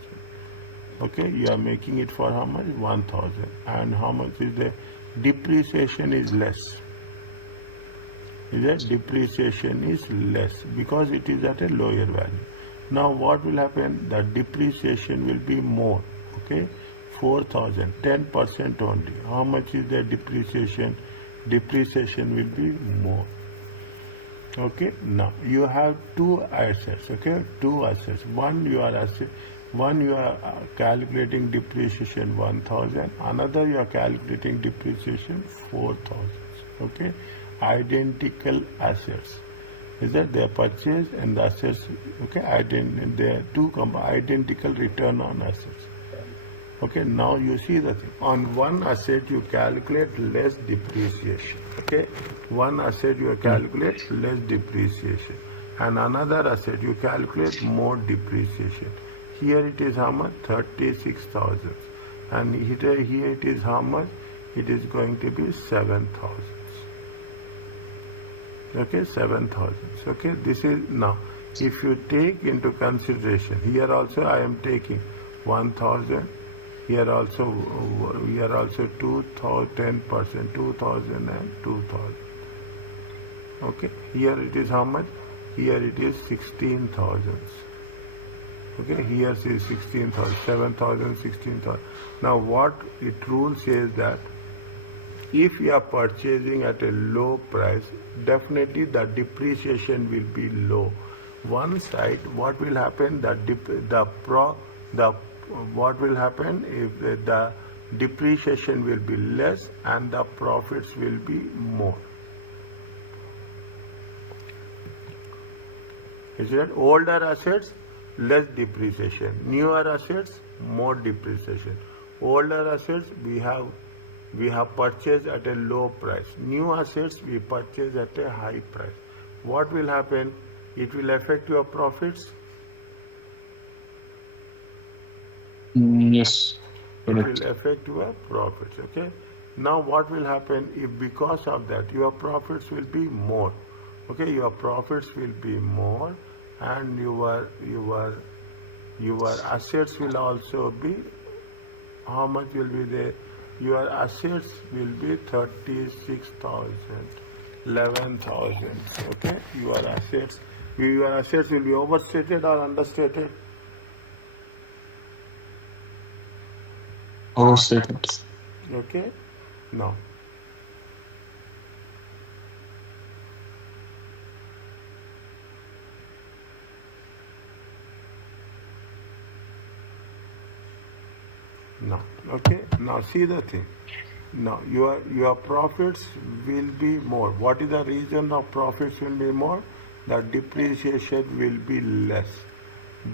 Okay, you are making it for how much? 1,000. And how much is the depreciation is less? Is that depreciation is less because it is at a lower value. Now what will happen? The depreciation will be more. Okay, 4,000, 10% only. How much is the depreciation? Depreciation will be more. Okay, now you have two assets. Okay, two assets. One you are calculating depreciation 1,000. Another you are calculating depreciation 4,000. Okay, identical assets. Is that they are purchased and the assets? Okay, they are two identical return on assets. Okay, now you see the thing. On one asset you calculate less depreciation. Okay, one asset you calculate less depreciation, and another asset you calculate more depreciation. Here it is how much? 36,000, and here it is how much? It is going to be 7,000. Okay, 7,000. Okay, this is now. If you take into consideration, here also I am taking 1,000. Here also 2,000, 10%, 2,000 and 2,000. Okay, here it is how much? Here it is 16,000. Okay, here it is 16,000, 7,000, 16,000. Now what it rule says that if you are purchasing at a low price, definitely the depreciation will be low. One side, what will happen? What will happen if the depreciation will be less and the profits will be more? Is that older assets, less depreciation. Newer assets, more depreciation. Older assets, we have purchased at a low price. New assets, we purchase at a high price. What will happen? It will affect your profits. Yes. It will affect your profits. Okay. Now what will happen if because of that your profits will be more? Okay, your profits will be more, and your assets will also be, how much will be there? Your assets will be 36,000, 11,000. Okay, your assets will be overstated or understated? Overstated. Okay, now okay, now see the thing. Now your profits will be more. What is the reason of profits will be more? The depreciation will be less.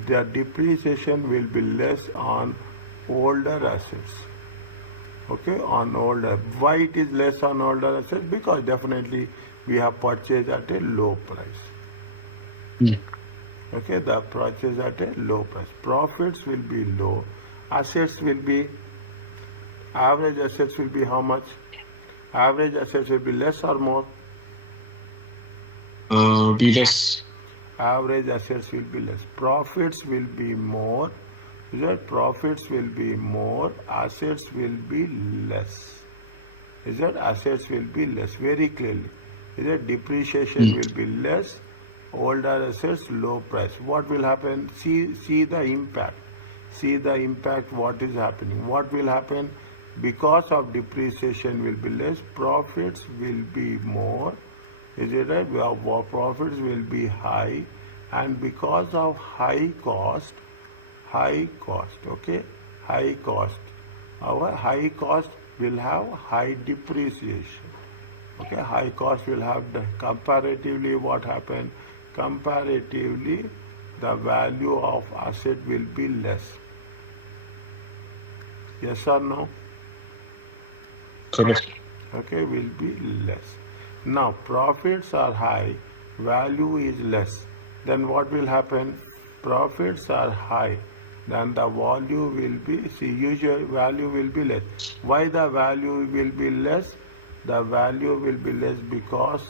The depreciation will be less on older assets. Okay, on older. Why it is less on older assets? Because definitely we have purchased at a low price. Mm. Okay, the purchase at a low price. Profits will be low. Assets will be, average assets will be how much? Average assets will be less or more? Be less. Average assets will be less. Profits will be more. Is that profits will be more? Assets will be less. Is that assets will be less? Very clearly. Is that depreciation will be less? Older assets, low price. What will happen? See the impact. See the impact. What is happening? What will happen? Because of depreciation will be less. Profits will be more. Is it right? Our profits will be high, and because of high cost, okay, high cost, our high cost will have high depreciation. Okay, high cost will have comparatively what happened? Comparatively, the value of asset will be less. Yes or no? Correct. Okay, will be less. Now profits are high, value is less. Then what will happen? Profits are high, then the value will be, usual value will be less. Why the value will be less? The value will be less because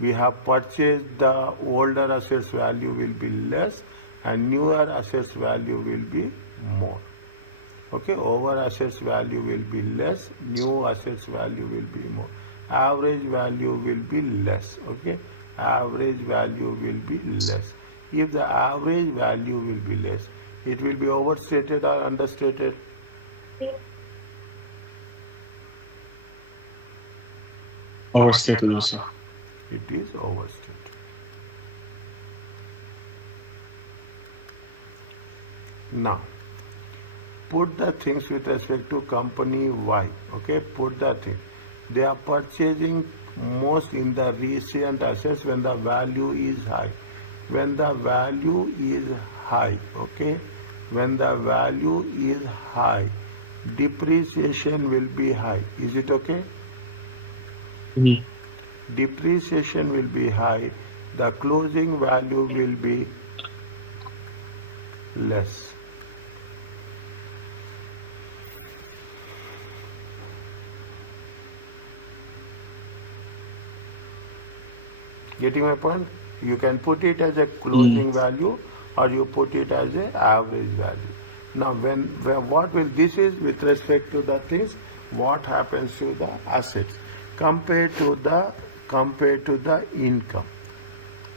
we have purchased the older assets value will be less and newer assets value will be more. Okay, over assets value will be less, new assets value will be more. Average value will be less. Okay, average value will be less. If the average value will be less, it will be overstated or understated? Overstated also. It is overstated. Now, put the things with respect to company Y. Okay, put the thing. They are purchasing most in the recent assets when the value is high. When the value is high, okay, when the value is high, depreciation will be high. Is it okay? Mm-hmm. Depreciation will be high. The closing value will be less. Getting my point? You can put it as a closing value or you put it as a average value. Now what will, this is with respect to the things, what happens to the assets compared to the income.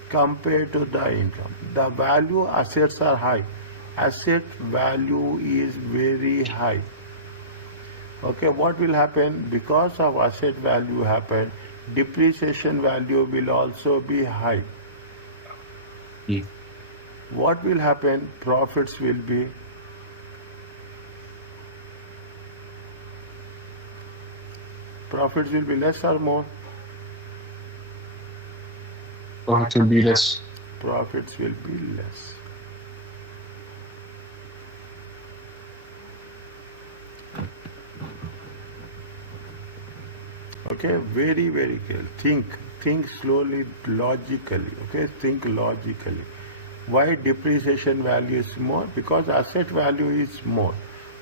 Compared to the income, the value assets are high. Asset value is very high. Okay, what will happen? Because of asset value happen, depreciation value will also be high. Mm. What will happen? Profits will be less or more? Profit will be less. Profits will be less. Okay, very, very clear. Think slowly, logically. Okay, think logically. Why depreciation value is more? Because asset value is more.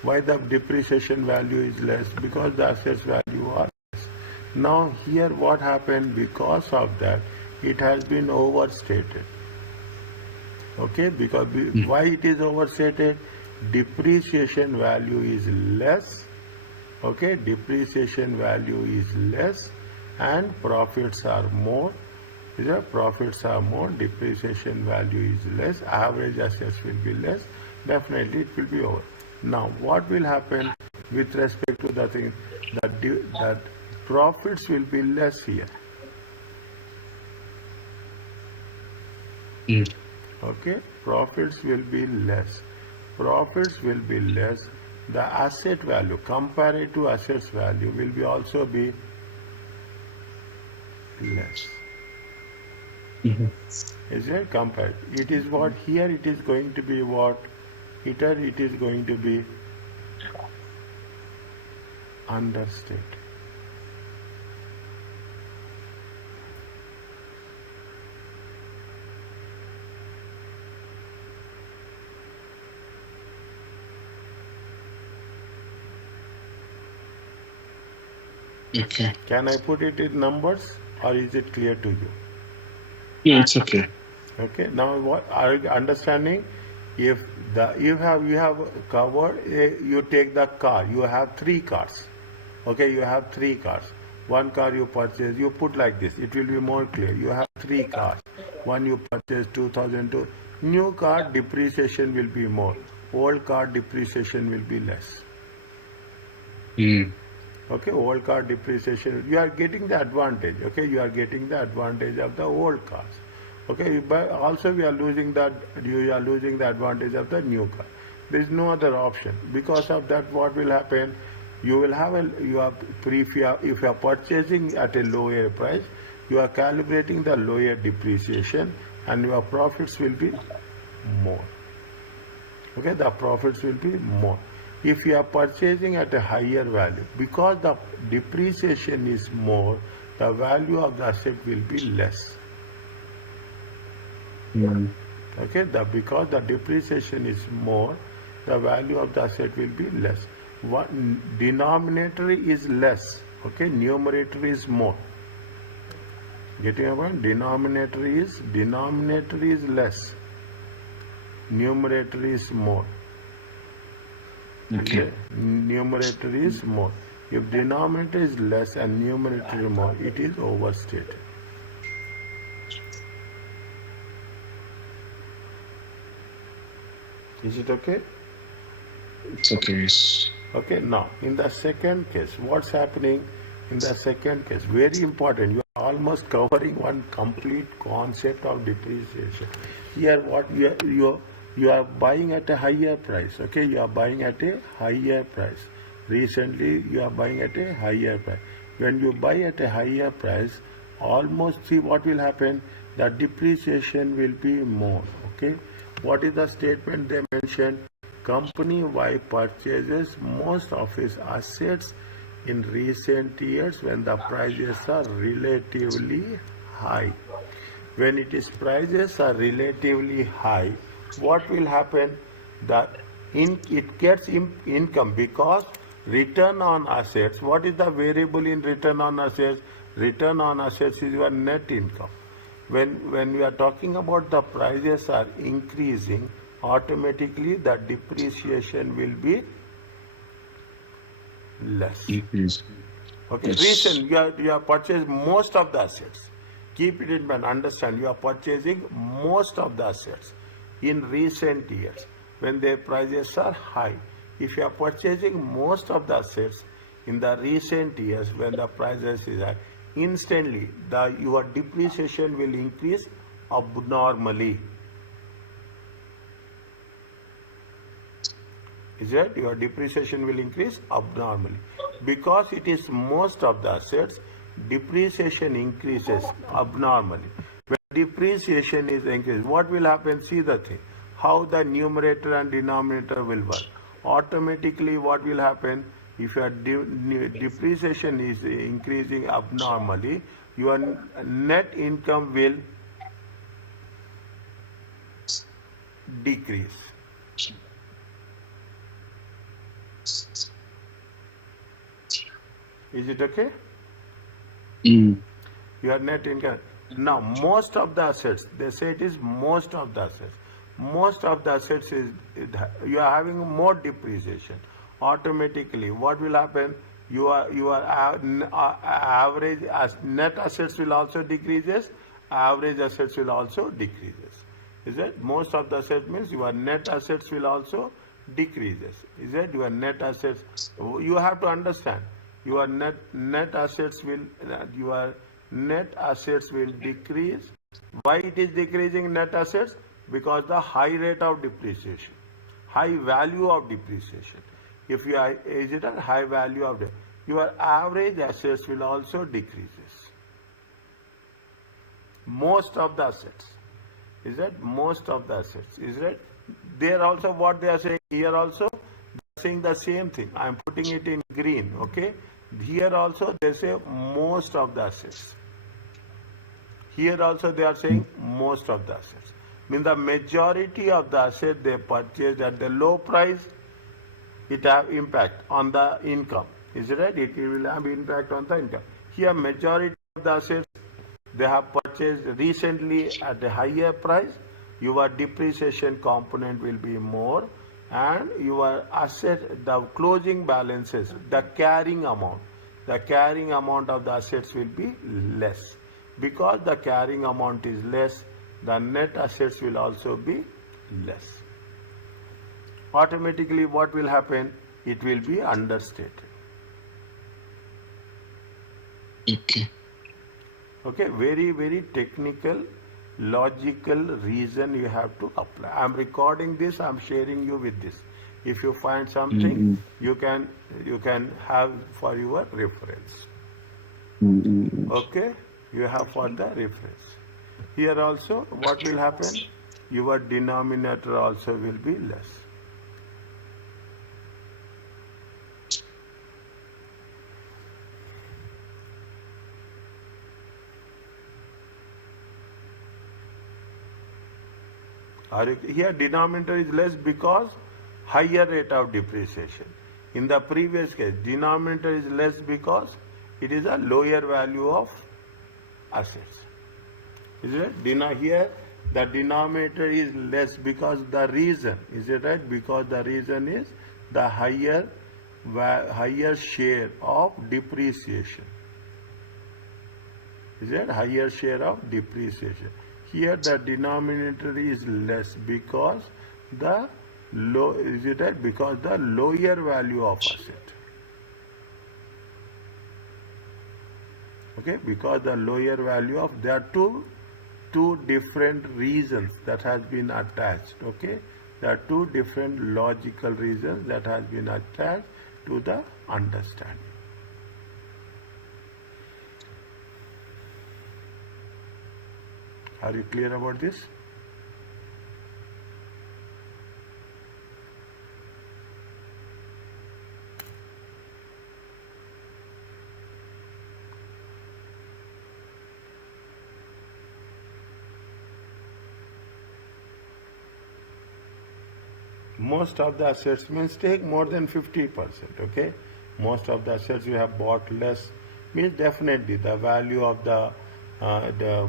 Why the depreciation value is less? Because the assets value are less. Now here what happened? Because of that, it has been overstated. Okay, because why it is overstated? Depreciation value is less. Okay, depreciation value is less and profits are more. Profits are more, depreciation value is less, average assets will be less, definitely it will be over. Now what will happen? with respect to the thing that profits will be less here. Okay, profits will be less. Profits will be less. The asset value, compared to assets value, will be also be less. Is it compared? It is what here it is going to be what? Here it is going to be understated. Okay. Can I put it in numbers or is it clear to you? Yeah, it's okay. Okay. Now, what are you understanding? If you have covered, you take the car. You have 3 cars. Okay, you have 3 cars. One car you purchase, you put like this. It will be more clear. You have 3 cars. One you purchase 2002. New car depreciation will be more. Old car depreciation will be less. Okay, old car depreciation, you are getting the advantage. Okay, you are getting the advantage of the old cars. Okay, but also you are losing the advantage of the new car. There is no other option. Because of that, what will happen? You will have if you are purchasing at a lower price, you are calibrating the lower depreciation, and your profits will be more. Okay, the profits will be more. If you are purchasing at a higher value, because the depreciation is more, the value of the asset will be less. Okay, because the depreciation is more, the value of the asset will be less. What denominator is less, okay, numerator is more. Getting a point? Denominator is less, numerator is more. Okay. Numerator is more. If denominator is less and numerator is more, it is overstated. Is it okay? It's okay. Yes. Okay, now in the second case, what's happening in the second case? Very important. You are almost covering one complete concept of depreciation. Here, what you are buying at a higher price. Okay, you are buying at a higher price. Recently, you are buying at a higher price. When you buy at a higher price, almost see what will happen. The depreciation will be more. Okay, what is the statement they mentioned? Company Y purchases most of its assets in recent years when the prices are relatively high. When prices are relatively high, what will happen? It gets income, because return on assets. What is the variable in return on assets? Return on assets is your net income. When we are talking about the prices are increasing, automatically the depreciation will be less. Okay, Yes. recent you are purchased most of the assets. Keep it in mind. Understand, you are purchasing most of the assets in recent years when their prices are high. If you are purchasing most of the assets in the recent years when the prices is high, instantly your depreciation will increase abnormally. Is that your depreciation will increase abnormally? Because it is most of the assets, depreciation increases abnormally. When depreciation is increased, what will happen? See the thing, how the numerator and denominator will work. Automatically, what will happen? If your depreciation is increasing abnormally, your net income will decrease. Is it okay? Your net income. Now, most of the assets, they say it is most of the assets. Most of the assets is, you are having more depreciation. Automatically, what will happen? Your average net assets will also decreases. Average assets will also decreases. Is it? Most of the assets means your net assets will also decreases. Is it your net assets? You have to understand your net assets will decrease. Why it is decreasing net assets? Because the high rate of depreciation, high value of depreciation. If you are is it a high value of your average assets will also decreases. Most of the assets. Is that most of the assets? Is that there also what they are saying here also? They are saying the same thing. I am putting it in green. Okay. Here also they say most of the assets. Here also they are saying most of the assets. Mean the majority of the assets they purchased at the low price, it have impact on the income. Is it right? It will have impact on the income. Here majority of the assets they have purchased recently at a higher price, your depreciation component will be more, and your asset, the closing balances, the carrying amount of the assets will be less. Because the carrying amount is less, the net assets will also be less. Automatically what will happen? It will be understated. Okay. Okay, very, very technical, logical reason you have to apply. I am recording this, I am sharing you with this. If you find something, you can have for your reference. Okay, you have for the reference. Here also, what will happen? Your denominator also will be less. Here denominator is less because higher rate of depreciation. In the previous case, denominator is less because it is a lower value of assets. Is it? Here the denominator is less because the reason, is it right? Because the reason is the higher share of depreciation. Is it? Higher share of depreciation. Here the denominator is less because the because the lower value of asset. Okay, because the lower value of, there are two different reasons that has been attached. Okay, there are two different logical reasons that has been attached to the understanding. Are you clear about this? Most of the assets means take more than 50%. Okay, most of the assets you have bought less means definitely the value of the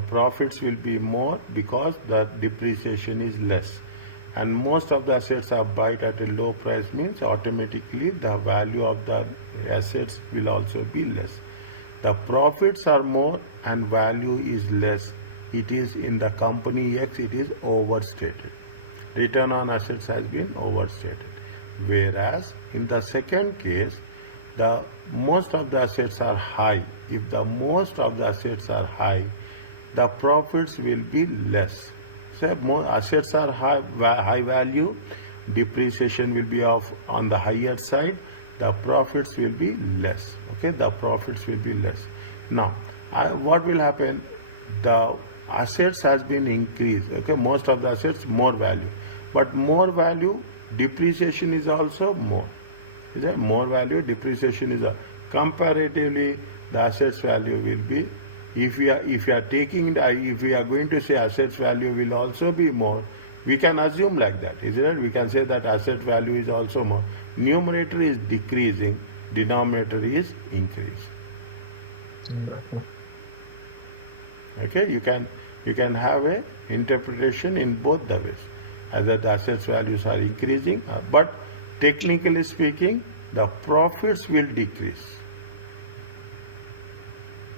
profits will be more because the depreciation is less, and most of the assets are bought at a low price means automatically the value of the assets will also be less. The profits are more and value is less. It is in the company X, it is overstated. Return on assets has been overstated. Whereas in the second case, the most of the assets are high. If the most of the assets are high, the profits will be less. So more assets are high value, depreciation will be on the higher side, the profits will be less. Okay, the profits will be less. Now, what will happen? The assets has been increased. Okay, most of the assets more value, but more value, depreciation is also more. Is that more value? Depreciation is comparatively the assets value will be. If we are going to say assets value will also be more, we can assume like that. Is it? We can say that asset value is also more. Numerator is decreasing, denominator is increasing. Okay, you can have a interpretation in both the ways. Either the assets values are increasing, but technically speaking, the profits will decrease.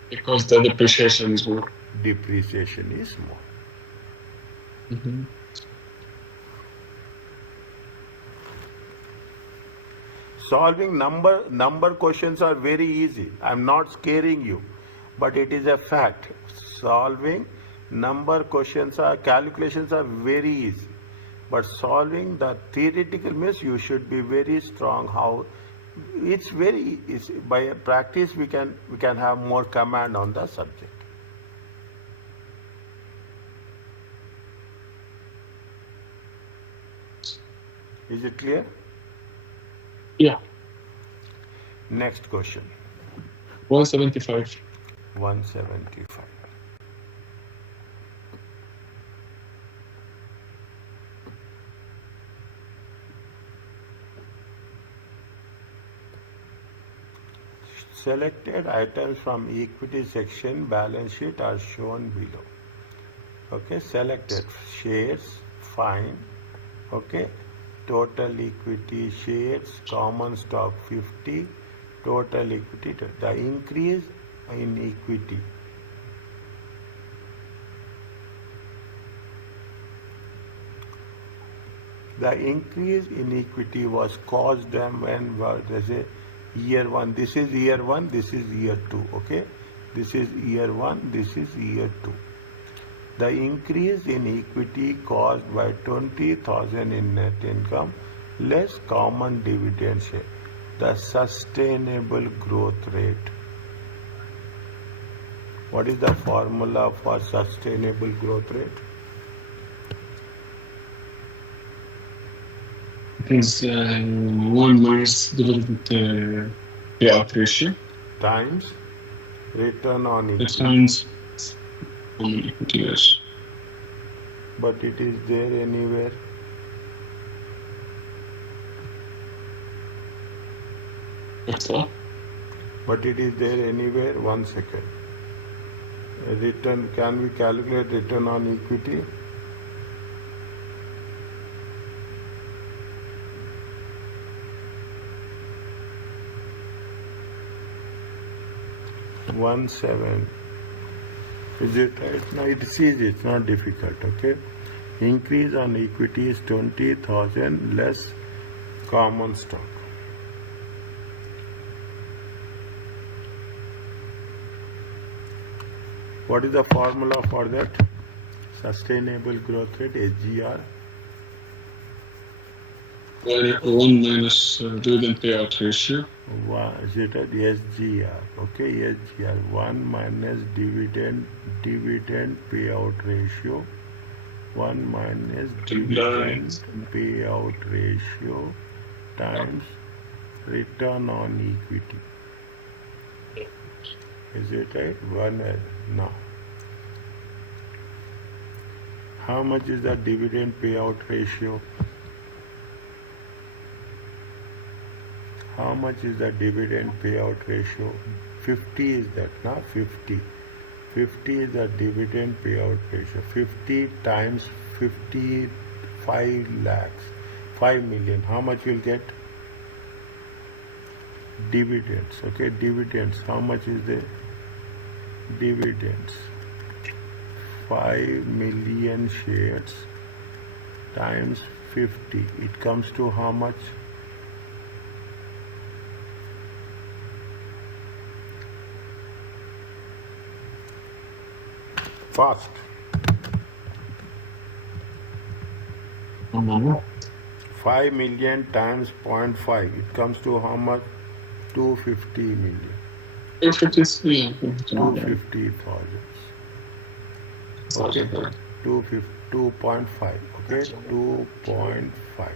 Because the depreciation is more. Depreciation is more. Solving number questions are very easy. I'm not scaring you, but it is a fact. Solving number questions are calculations are very easy, but solving the theoretical means you should be very strong. How it's by practice we can have more command on the subject. Is it clear? Yeah. Next question. 175. 175. Selected items from equity section balance sheet are shown below. Okay, selected shares, fine. Okay, total equity shares, common stock 50, total equity, the increase in equity. The increase in equity was caused when there's a year one. This is year one, this is year two. Okay, this is year one, this is year two. The increase in equity caused by 20,000 in net income less common dividend share. The sustainable growth rate. What is the formula for sustainable growth rate? It is 1 minus dividend payout ratio Times return on equity. times common equity ratio. But it is there anywhere? What's that? But it is there anywhere? 1 second. Return, can we calculate return on equity? One seven. Is it right? No, it's easy, it's not difficult, okay? Increase on equity is 20,000 less common stock. What is the formula for that? Sustainable growth rate, SGR. 1 minus dividend payout ratio. Is it at SGR? Okay, SGR 1 minus dividend payout ratio. 1 minus dividend payout ratio times return on equity. Is it right? No. How much is the dividend payout ratio? How much is the dividend payout ratio? 50 is that, na? 50. 50 is the dividend payout ratio. 50 times 55 lakhs. 5 million. How much you'll get? Dividends. Okay, dividends. How much is the dividends? 5 million shares times 50. It comes to how much? Fast. 5 million times 0.5. It comes to how much? 250 million. 250,000. Okay. 2.5. Okay. 2.5.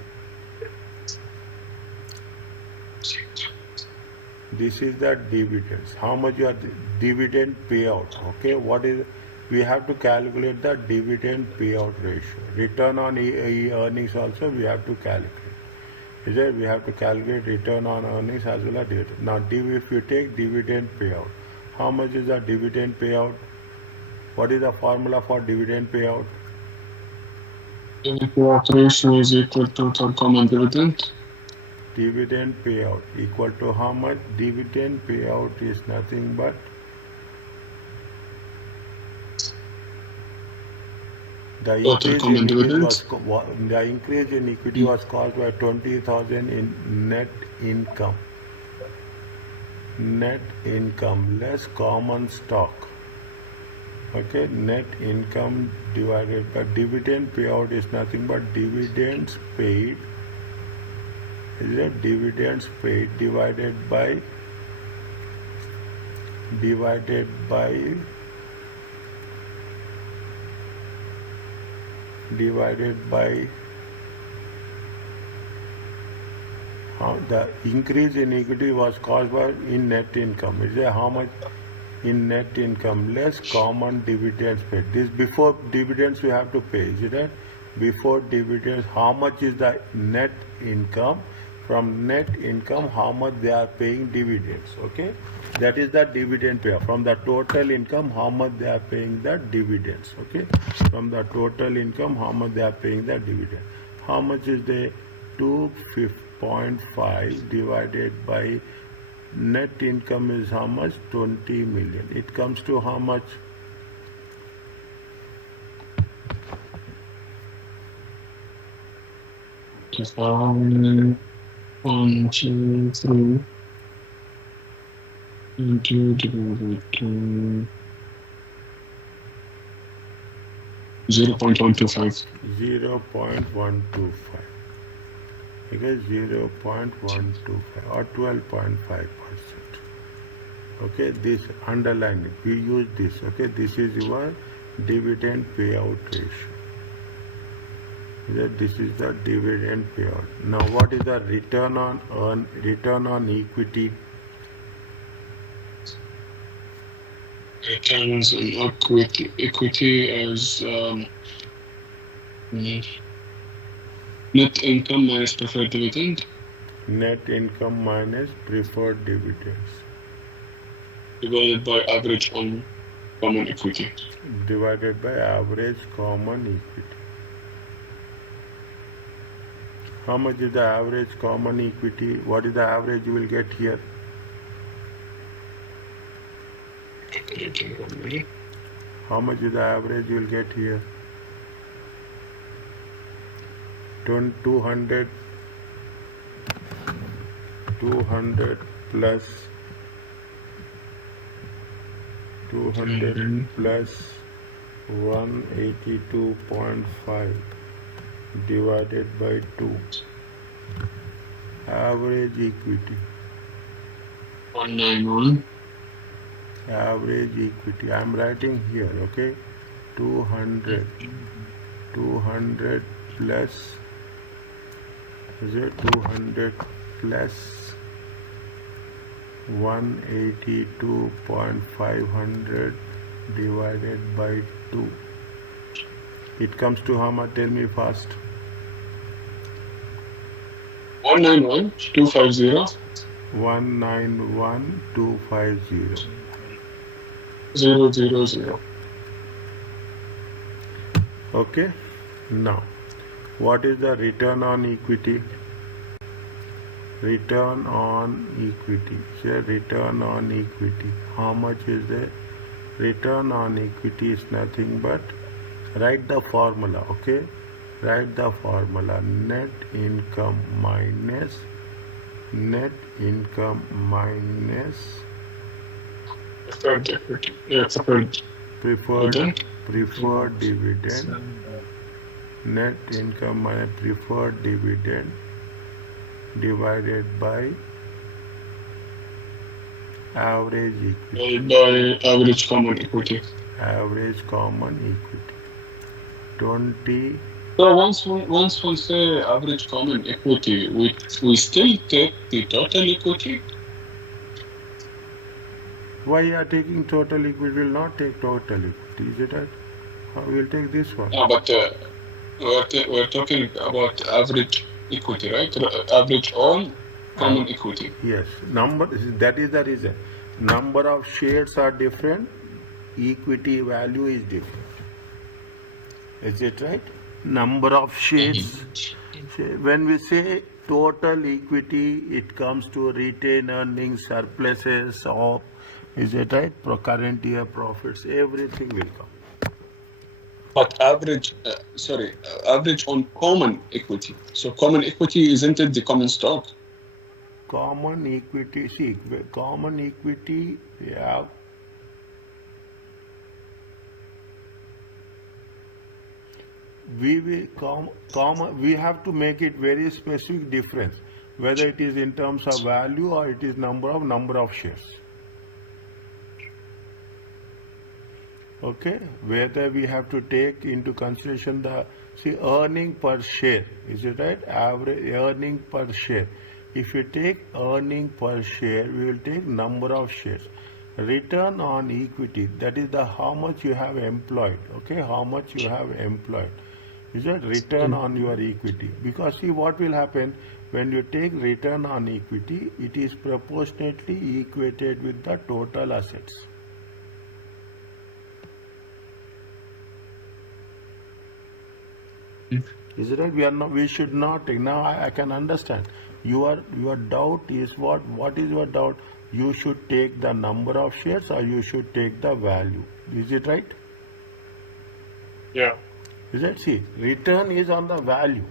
This is the dividends. How much your dividend payout? Okay. What is? We have to calculate the dividend payout ratio. Return on earnings also we have to calculate. Is it? We have to calculate return on earnings as well as dividend. Now, if you take dividend payout, how much is the dividend payout? What is the formula for dividend payout? Dividend payout ratio is equal to total common dividend. Dividend payout equal to how much? Dividend payout is nothing but The Total increase common in equity dividends. the increase in equity was caused by 20,000 in net income. Net income less common stock. Okay, net income divided by dividend payout is nothing but dividends paid. Is it dividends paid divided by the increase in equity was caused by in net income. Is it how much in net income less common dividends paid? This before dividends we have to pay. Is it right? Before dividends, how much is the net income? From net income, how much they are paying dividends? Okay, that is the dividend payout. From the total income, how much they are paying the dividends? Okay, from the total income, how much they are paying the dividend? How much is the 2.5 divided by net income is how much? 20 million. It comes to how much? One, two, three. And 2 divided by 0.125. 0.125. Okay, 0.125 or 12.5%. Okay, this underline it. We use this. Okay, this is your dividend payout ratio. This is the dividend payout. Now, what is the return on equity? Returns on equity as net income minus preferred dividend. Net income minus preferred dividends. Divided by average on common equity. Divided by average common equity. How much is the average common equity? What is the average you will get here? How much is the average you will get here? 200 plus 200 plus 182.5 divided by 2. Average equity. 191. Average equity. I am writing here, okay? 200 plus, is it 200 plus 182.500 divided by 2. It comes to how much? Tell me fast. 191,250. 191,250. 000. Okay. Now, what is the return on equity? Return on equity. Say return on equity. How much is the return on equity? Is nothing but write the formula. Okay. Write the formula. Net income minus Preferred equity. Yeah, preferred dividend. Net income minus preferred dividend divided by average equity. By average common equity. Average common equity. 20. So once we say average common equity, we still take the total equity. Why you are taking total equity? We will not take total equity. Is it right? We will take this one. No, but we're talking about average equity, right? Average on common equity. Yes. That is the reason. Number of shares are different. Equity value is different. Is it right? Number of shares. When we say total equity, it comes to retained earnings, surpluses, of, is it right? Current year profits, everything will come. But average, average on common equity. So common equity isn't it the common stock? Common equity, see, common equity, we have we have to make it very specific difference, whether it is in terms of value or it is number of shares. Okay, whether we have to take into consideration the earning per share, is it right? Average earning per share. If you take earning per share, we will take number of shares. Return on equity, that is the how much you have employed. Okay, how much you have employed. Is that return on your equity? Because see what will happen when you take return on equity, it is proportionately equated with the total assets. Is it right? We should not take. Now I can understand. Your doubt is what? What is your doubt? You should take the number of shares or you should take the value. Is it right? Yeah. Is it? See, return is on the value.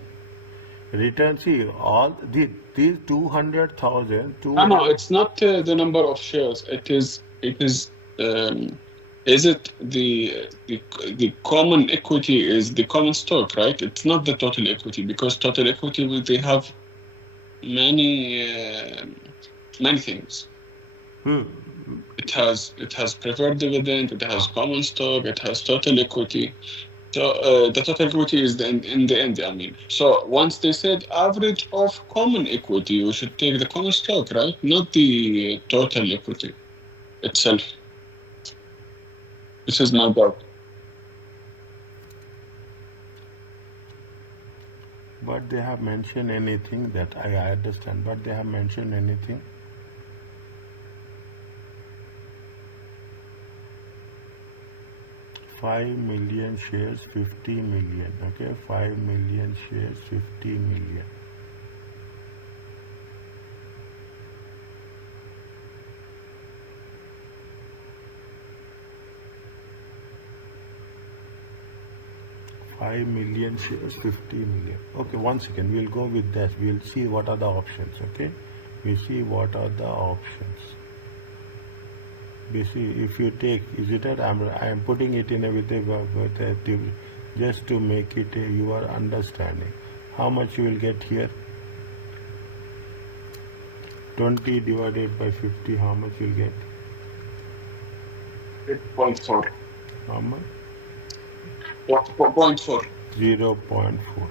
Return, see, all these 200,000, No, it's not the number of shares. Is it the common equity is the common stock, right? It's not the total equity because total equity they have many things. It has preferred dividend, it has common stock, it has total equity. So the total equity is in the end, I mean. So once they said average of common equity, you should take the common stock, right? Not the total equity itself. This is my doubt. But they have mentioned anything that I understand, but they have mentioned anything. $5 million shares, 50 million. Okay, 5 million shares, 50 million. $5 million shares, 50 million. Okay, one second. We'll go with that. We'll see what are the options. Okay, we see what are the options. Basically, if you take, is it that I am putting it in a with a just to make it your understanding. How much you will get here? 20 divided by 50. How much you will get? 0.4. How much? 0.4. 0.4.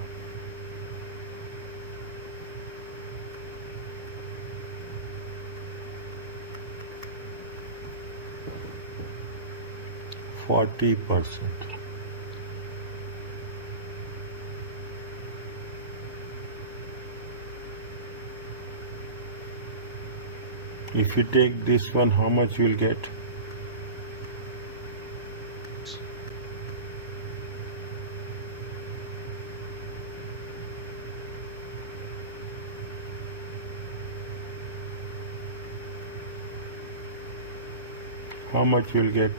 %40. If you take this one, how much you will get? How much you will get?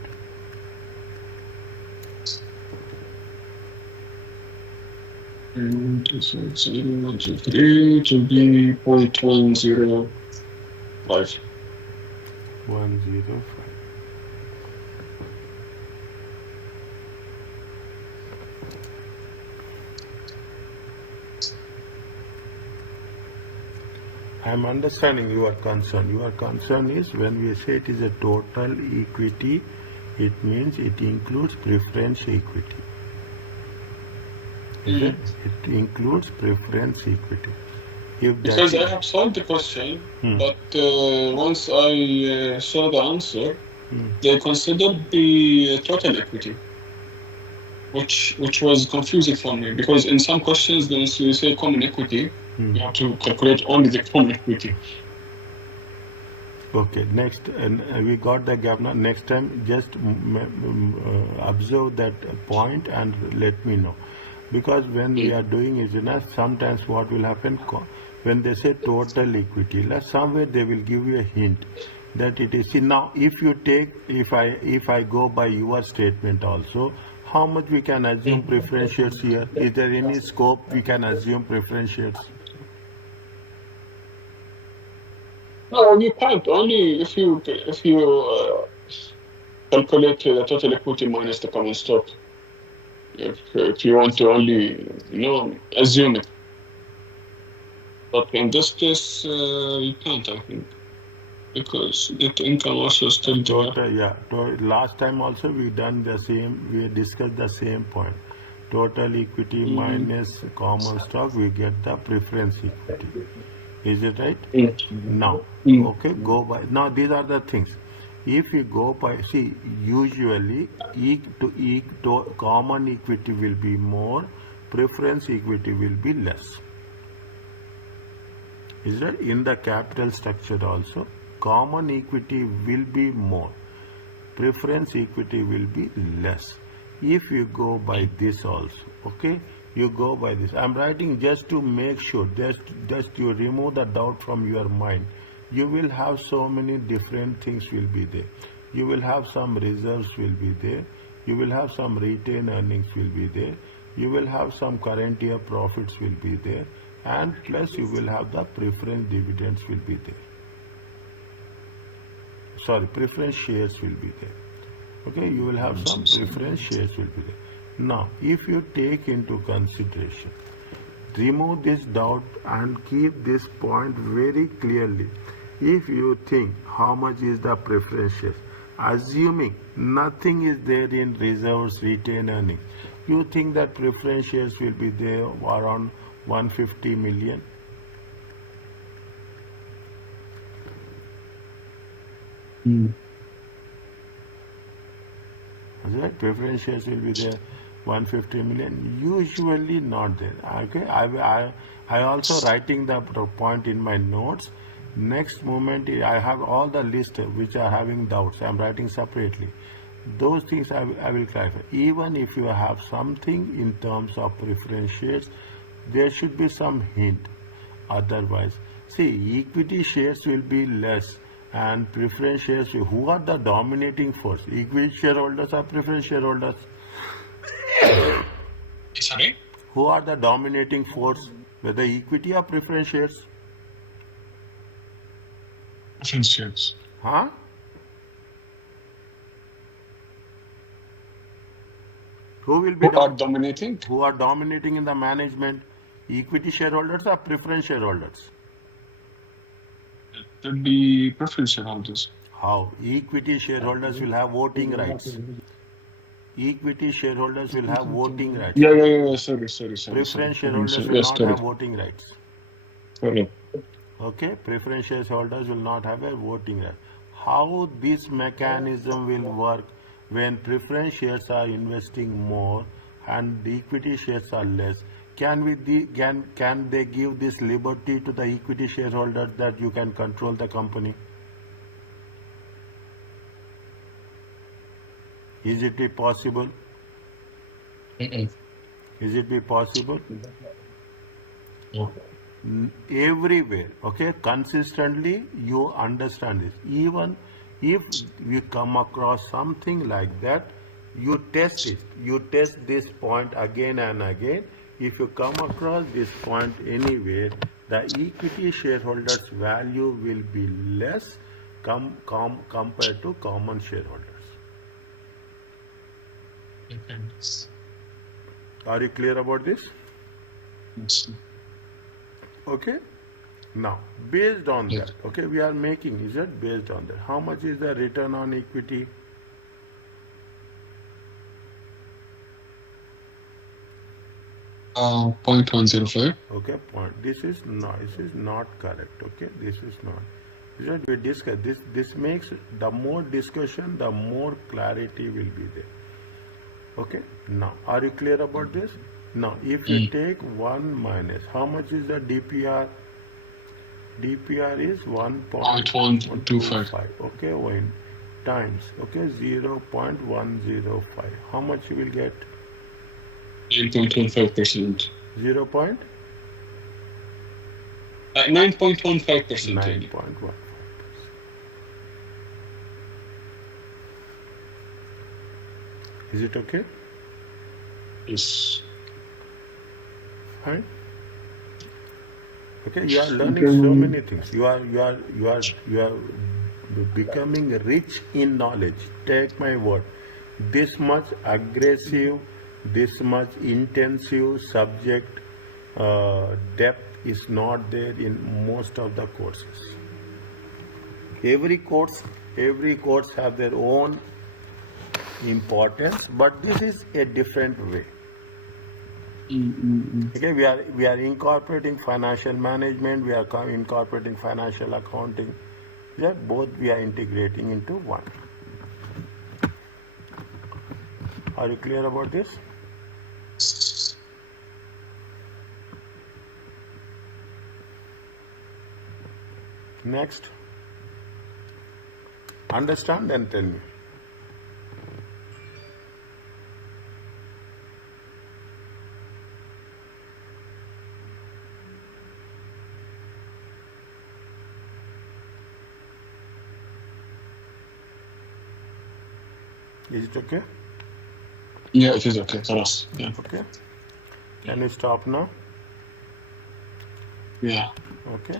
And so it's 3 to be 0.105. 105. I am understanding your concern. Your concern is when we say it is a total equity, it means it includes preference equity. Is it? It includes preference equity. If Because I have solved the question, but once I saw the answer, they considered the total equity, which was confusing for me because in some questions, when you say common equity, you have to calculate only the common equity. Okay, next, and we got the gap now. Next time, just observe that point and let me know. Because when we are doing it, sometimes what will happen when they say total equity, somewhere they will give you a hint that it is. See now, if you take, if I go by your statement also, How much we can assume preference shares here? Is there any scope we can assume preference shares? No, you can't. Only if you calculate the total equity minus the common stock. If you want to only assume it, but in this case you can't. I think because net income also still there. Total, yeah. Last time also we done the same. We discussed the same point. Total equity minus common stock, we get the preference equity. Is it right? Now, okay, go by. Now these are the things. If you go by, see, usually common equity will be more, preference equity will be less. Is that in the capital structure also? Common equity will be more, preference equity will be less. If you go by this also, okay, you go by this. I'm writing just to make sure, just you remove the doubt from your mind. You will have so many different things will be there. You will have some reserves will be there. You will have some retained earnings will be there. You will have some current year profits will be there. And plus you will have the preference dividends will be there. Sorry, preference shares will be there. Okay, you will have some preference shares will be there. Now, if you take into consideration, remove this doubt and keep this point very clearly. If you think how much is the preference shares, assuming nothing is there in reserves, retained earnings, you think that preference shares will be there around 150 million? Right? Preference shares will be there 150 million. Usually not there. Okay. I also writing the point in my notes. Next moment I have all the list which are having doubts. I am writing separately. Those things I will clarify. Even if you have something in terms of preference shares, there should be some hint. Otherwise, see, equity shares will be less and preference shares, who are the dominating force? Equity shareholders or preference shareholders? Sorry? Who are the dominating force? Whether equity or preference shares? Preference shares. Huh? Who will be Who are dominating? Who are dominating in the management? Equity shareholders or preference shareholders? It would be preference shareholders. How? Equity shareholders will have voting rights. Equity shareholders will have voting rights. Yeah. Sorry. Preference shareholders will not have voting rights. Sorry. Okay, preference shareholders will not have a voting right. How this mechanism will work when preference shares are investing more and the equity shares are less? Can they give this liberty to the equity shareholders that you can control the company? Is it be possible? Is it be possible? Everywhere, okay, consistently you understand this. Even if you come across something like that, you test it. You test this point again and again. If you come across this point anywhere, the equity shareholders value will be less compared to common shareholders. Are you clear about this? Yes. Okay. Now, based on that, okay, we are making, is it based on that? How much is the return on equity? .105. Okay, point. This is not correct. Okay, this is not. Is it we discuss this? This makes the more discussion, the more clarity will be there. Okay. Now, are you clear about this? Now, if you take 1 minus, how much is the DPR? DPR is 1.125. Okay, when times, okay, 0.105. How much you will get? 9.15%. 0. 9.15%. 9.15. Is it okay? Yes. Fine. Okay, you are learning Okay. so many things. You are becoming rich in knowledge. Take my word. This much aggressive, this much intensive subject depth is not there in most of the courses. Every course have their own importance, but this is a different way. Okay, we are incorporating financial management, we are incorporating financial accounting. Yeah, both we are integrating into one. Are you clear about this? Next. Understand then tell me. Is it okay? Yeah, it is okay. خلاص. Yeah. Okay. Can you stop now? Yeah. Okay.